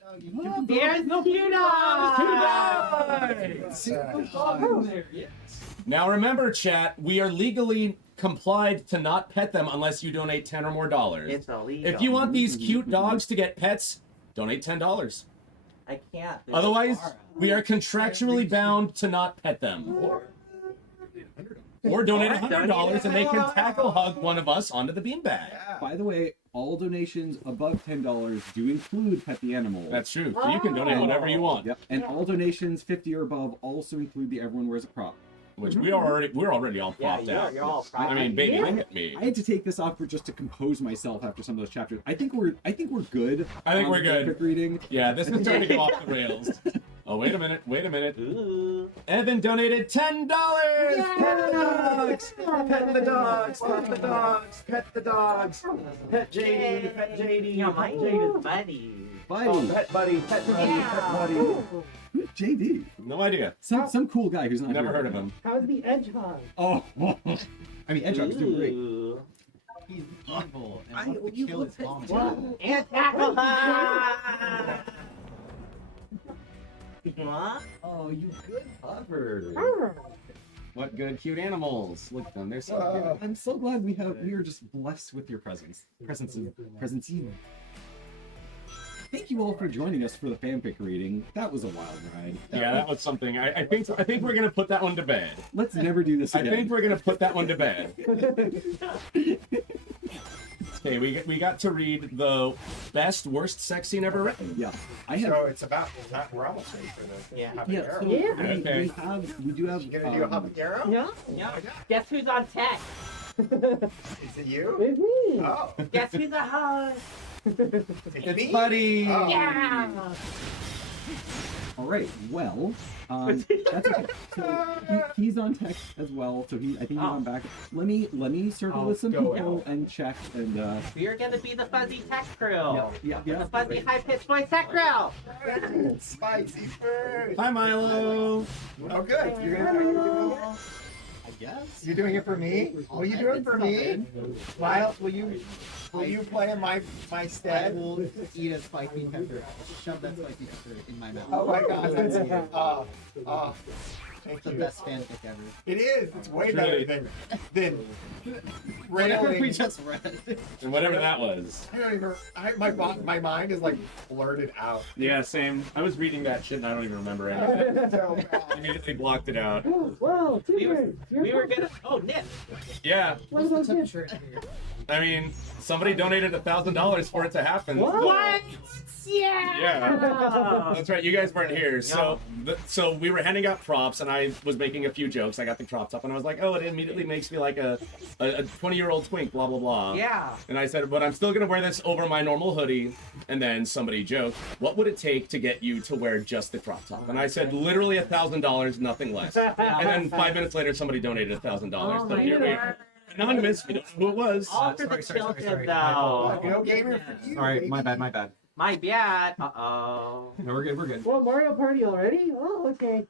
There's no cute dog! Now remember, chat, we are legally complied to not pet them unless you donate $10 or more. It's illegal. If you want these cute dogs to get pets, donate $10. I can't. Otherwise, we are contractually bound to not pet them. Or donate $100 and they can tackle hug one of us onto the beanbag. By the way, all donations above $10 do include pet the animal. That's true. So you can donate whatever you want. Yep. And all donations 50 or above also include the Everyone Wears a Prop. Which we're already all propped out. You're all propped. I mean, baby, look at me. I had to take this off for just to compose myself after some of those chapters. I think we're good. I think we're good. Reading. Yeah, this is starting to go off the rails. Oh, wait a minute. Ooh. Evan donated $10! Pet the dogs! Pet the dogs! Pet the dogs! Pet the dogs! Pet JD! Pet JD! Yeah, my name is Buddy. Buddy. Oh, pet buddy! Pet buddy! Pet buddy! Who's JD? No idea. Some cool guy who's not Never here. heard of him. How's the hedgehog? Oh, I mean, Hedgehog's doing great. Ooh. He's evil and wants to kill his mom. And tackle her! What? Oh, you good pupper. What good, cute animals. Look at them. They're so cute. I'm so glad we are just blessed with your presence. Presence. Thank you all for joining us for the fanfic reading. That was a wild ride. That was something. I think we're gonna put that one to bed. Let's never do this again. I think we're gonna put that one to bed. Okay, we got to read the best worst sex scene ever written. Yeah, So it's about we're almost ready for the habanero. So we do have. You gonna do a habanero? Yeah. Yeah. Guess who's on tech? Is it you? It's me. Oh. Guess who's the host? It's me? Buddy. Oh. Yeah. All right. Well, that's okay. So he's on tech as well. So I think he's on back. Let me circle with some people and check and. We're gonna be the fuzzy tech crew. Yeah. The fuzzy high-pitched voice tech crew. Spicy food. Hi, Milo. Oh, good. You're gonna I guess. You're doing it for me? Will you do it for me? Miles, will you? Will you play in my I stead? will eat a spiky pepper. Shove that spiky pepper in my mouth. Oh my god, that's thank the you. best fanfic ever. It is. It's way It's better really- than Whatever we railing. just read. And whatever that was. I don't even. My mind is like blurted out. Yeah, same. I was reading that shit and I don't even remember anything. So I bad. immediately blocked it out. Whoa, we were gonna. Oh, Nick. Yeah, What's the temperature in here? I mean, somebody donated $1,000 for it to happen. What? Yeah. Yeah. That's right. You guys weren't here, so we were handing out props, and I was making a few jokes. I got the cropped up, and I was like, "Oh, it immediately makes me like a 20-year-old twink." Blah blah blah. Yeah. And I said, "But I'm still gonna wear this over my normal hoodie." And then somebody joked, "What would it take to get you to wear just the crop top?" And I said, "Literally $1,000, nothing less." And then 5 minutes later, somebody donated $1,000. So here we are. Anonymous. We don't know who it was. All for the children, though. No gamer for you. All right, my bad. My bad. Uh-oh. No, we're good. Well, Mario Party already? Oh, okay.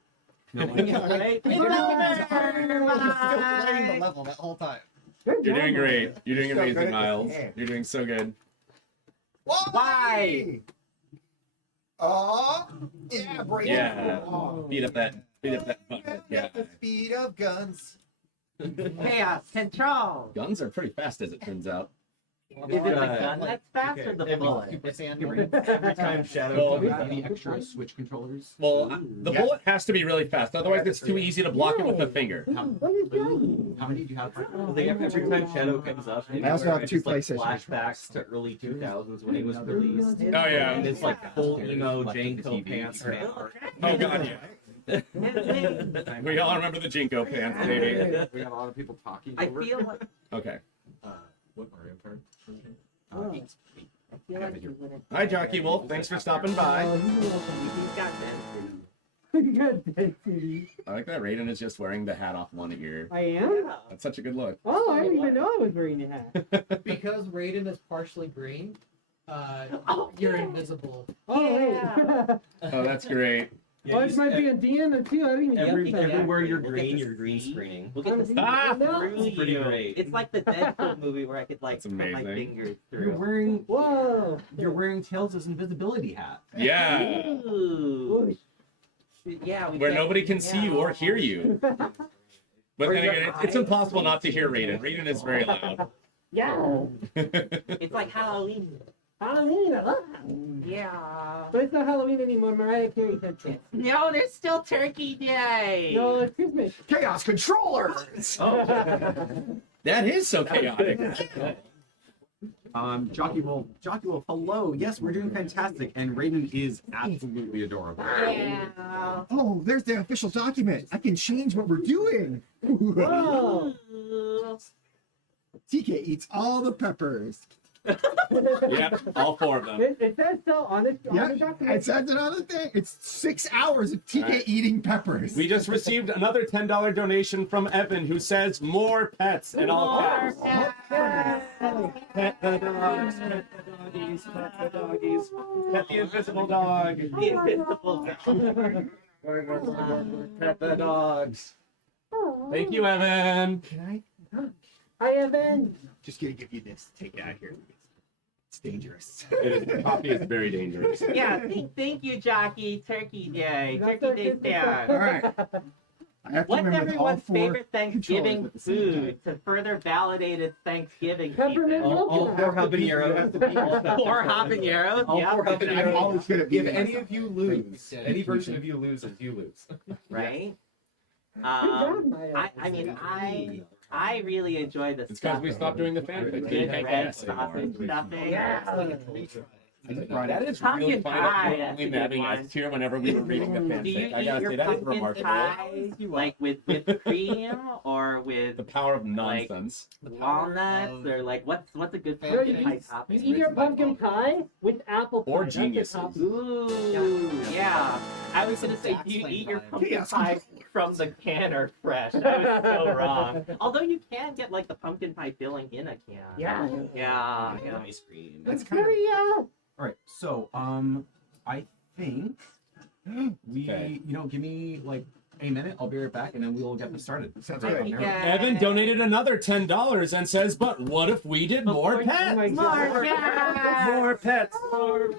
No, Right? Still playing the level that whole time. You're doing great. You're doing So good at amazing, this Miles. game. You're doing so good. Why? Oh, yeah, break it. Yeah. Oh. Beat up that bucket. Yeah. At the speed of guns. Chaos control. Guns are pretty fast, as it turns out. Is it the gun that's fast or the bullet? Super Saiyan Every time Shadow Well, comes out, the extra Switch controllers. Well, the bullet has to be really fast, otherwise it's too easy to block it with the finger. How many do you have? Every time Shadow comes up, I also have two it's like PlayStation flashbacks to early 2000s when he was released. Oh yeah. And it's like full emo Janko pants fan art. Oh god, yeah. We all remember the Jinko pants, baby. We got a lot of people talking. I over. feel like. Okay. What Mario Kart? I feel like you wouldn't. Hi, Jockey Wolf. Thanks for stopping by. He's got density. I like that Raiden is just wearing the hat off one ear. I am? That's such a good look. Oh, I didn't even know I was wearing a hat. Because Raiden is partially green, you're invisible. Oh, yeah. Oh, that's great. Oh, it's my bandana too. I didn't even Everywhere you're green screening. Look at this. Ah! It's pretty great. It's like the Deadpool movie where I could like That's put my amazing. fingers You're through. wearing Whoa! Tails' invisibility hat. Yeah. Ooh. Yeah. Where nobody can see you or hear you. But then again, it's impossible not to hear Raiden. Raiden is very loud. Yeah. It's like Halloween. Halloween. Yeah. But it's not Halloween anymore. Mariah Carey said it. No, there's still Turkey Day. No, it's Christmas. Chaos controllers. Oh. That is so chaotic. Jockey Wolf, hello. Yes, we're doing fantastic, and Raiden is absolutely adorable. Yeah. Oh, there's the official document. I can change what we're doing. Whoa. TK eats all the peppers. Yeah, all 4 of them. It says so on the Yeah, document. it says another thing. It's 6 hours of TK Right. eating peppers. We just received another $10 donation from Evan, who says more pets in all caps. Pet the dogs, pet the doggies, pet the doggies, pet the invisible dog. The invisible dog. Pet the dogs. Thank you, Evan. Hi, Evan. Just gonna give you this. Take it out of here. It's dangerous. Coffee is very dangerous. Yeah, thank you, Jockey. Turkey Day. Turkey Day stand. All right. I have to What's remember all everyone's 4 favorite Thanksgiving controllers at the same food to further validate its Thanksgiving All 4 habaneros. 4 habaneros. All Yeah. 4 I'm habaneros. always good at If beating any myself. of you lose, any version of you loses, you lose. Right. I mean, I really enjoy the It's because we stuffing. stopped doing the fanfic. Good Can't red guess anymore. sausage stuffing. That is Pumpkin really fun. pie, That only that's a good having one. us here whenever we were reading the Do you fanfic. I eat gotta your say, that is pumpkin remarkable. pie like with whipped cream or with The power of nonsense. walnuts or like what's a good Pumpkin pumpkin pie pie. topping? You eat your pumpkin pie with apple Or geniuses. Ooh, yeah. I was gonna say, do you eat your pumpkin pie from the can or fresh? I was so wrong. Although you can get like the pumpkin pie filling in a can. Yeah. Yeah. Ice cream. That's kind of. All right, so I think we, Okay. give me like a minute. I'll be right back, and then we will get this started. Sounds Right, good. Nero. Evan donated another $10 and says, "But what if we did more pets?" More pets! More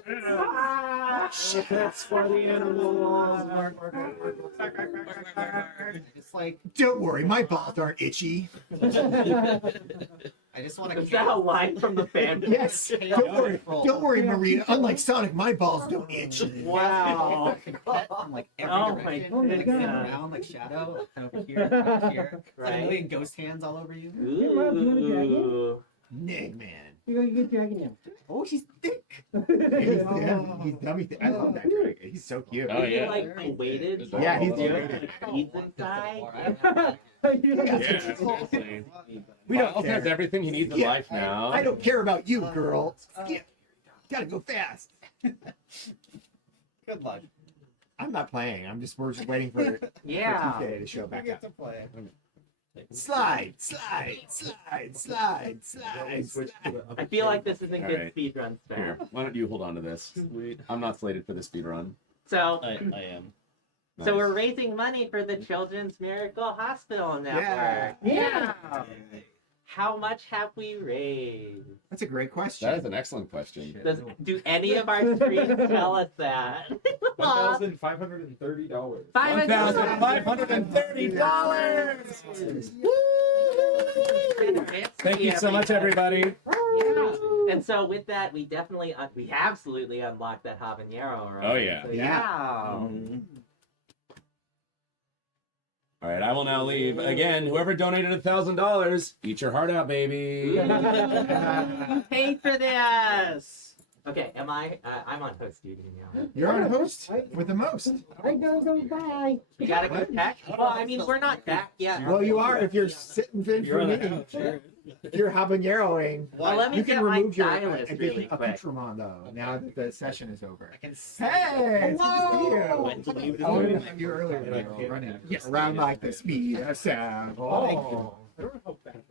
pets for the animals. It's like Don't worry, my balls aren't itchy. I just want to. Is that a line from the fan? Yes. Don't worry, Maria. Unlike Sonic, my balls don't itch. Wow. From like every Oh my direction, like goodness. spin around like shadow, like over here, over here. It's like a Right. million ghost hands all over you. Ooh. Nig, man. You're a good dragon now. Oh, she's thick. He's dummy thick. I love that dragon. He's so cute. Oh, yeah. Like weighted. Yeah, he's weighted. He's inside. We don't Miles has care. everything he needs in life now. I don't care about you, girl. Gotta go fast. Good luck. I'm not playing. We're just waiting for Yeah. TK to show back up. to play. Slide, slide, slide, slide, slide. I feel like this isn't good Alright. speedrun Here, stuff. why don't you hold on to this? I'm not slated for the speed run. So, I am. so we're raising money for the Children's Miracle Hospital Network. Yeah. How much have we raised? That's a great question. That is an excellent question. Do any of our streams tell us that? $1,530. $1,530. Thank you so much, everybody. Yeah. And so with that, we definitely, we absolutely unlocked that habanero. Right? Oh, yeah. So, Yeah. All right, I will now leave. Again, whoever donated $1,000, eat your heart out, baby. Pay for this. Okay, am I? I'm on host duty now. You're on host with the most. I gotta go bye. You gotta go back. Well, I mean, we're not back yet. Well, you are if you're sitting in for me. If you're habaneroing, Well, let me you can get my remove your stylus really quick. accoutrement though. Now that the session is over. I can Hey, it's Whoa! good to see you. I would have met you earlier. Running around like the speed of sound. Oh.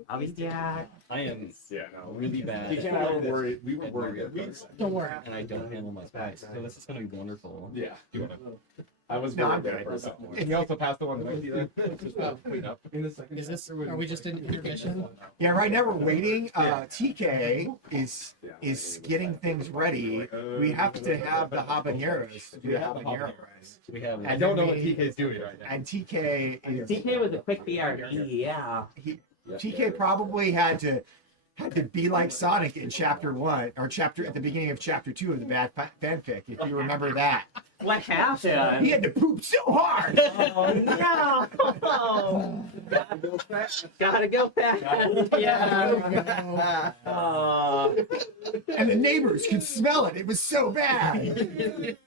I'll be back. I am really bad. TK and I were worried. We were worried at first. Don't worry. And I don't handle my packs. So this is going to be wonderful. Yeah. I was No, worried I'm there good. for a second. And he also passed the one to me. Just clean up. Is this? Are we just in intermission? Yeah, right now we're waiting. TK is getting things ready. We have to have the habaneros to do the habanero rice. We have. I don't know what TK's doing right now. And TK is TK was a quick BRB, yeah. TK probably had to be like Sonic in chapter 1 or chapter at the beginning of chapter 2 of the bad fanfic, if you remember that. What happened? He had to poop so hard. Oh, no! Gotta go fast. Yeah. And the neighbors could smell it. It was so bad.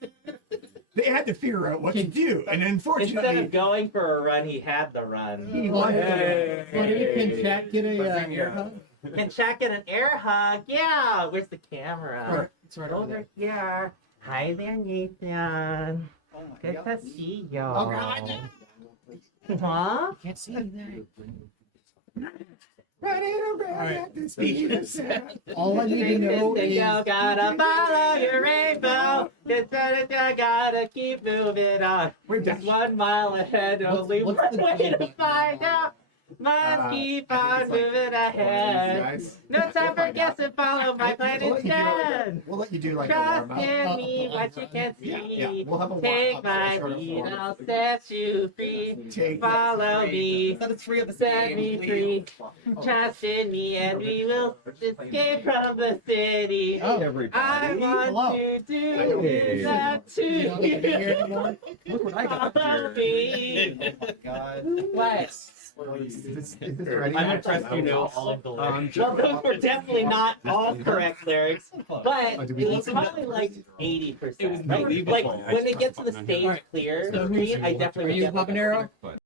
They had to figure out what to do, and Instead unfortunately, of going for a run, he had the run. he wanted Can chat get a air hug? Can Shaq get an air hug? Yeah. Where's the camera? It's right over Over there. here. Hi there, Nathan. Good to see you. Oh God! Huh? Can't see you there. running around at the speed of sound. All I need to know is you gotta follow your rainbow. You gotta keep moving on. Just 1 mile ahead, only one what's the way to button? find out. Must keep on moving ahead. No time for guessing, follow my plan instead. We'll let you do like a Trust warm up. in me, what you can see. Yeah, we'll have a warm Take up, my sort of lead, warm up. I'll set you free. Take Follow me, Set it free of the set game, me please. free. Trust in me, and we will escape from the city. Oh, I Hello. want to do that to you don't get to hear you. anymore. Look what I got Follow here. me. Oh my god. What? Is this ready? I'm impressed you know all of the lyrics. Well, those were definitely not all correct lyrics, but do we it need was to- probably like 80%. It was right? believable. Like when they get to the stage clear So screen, I Are definitely you get like a habanero?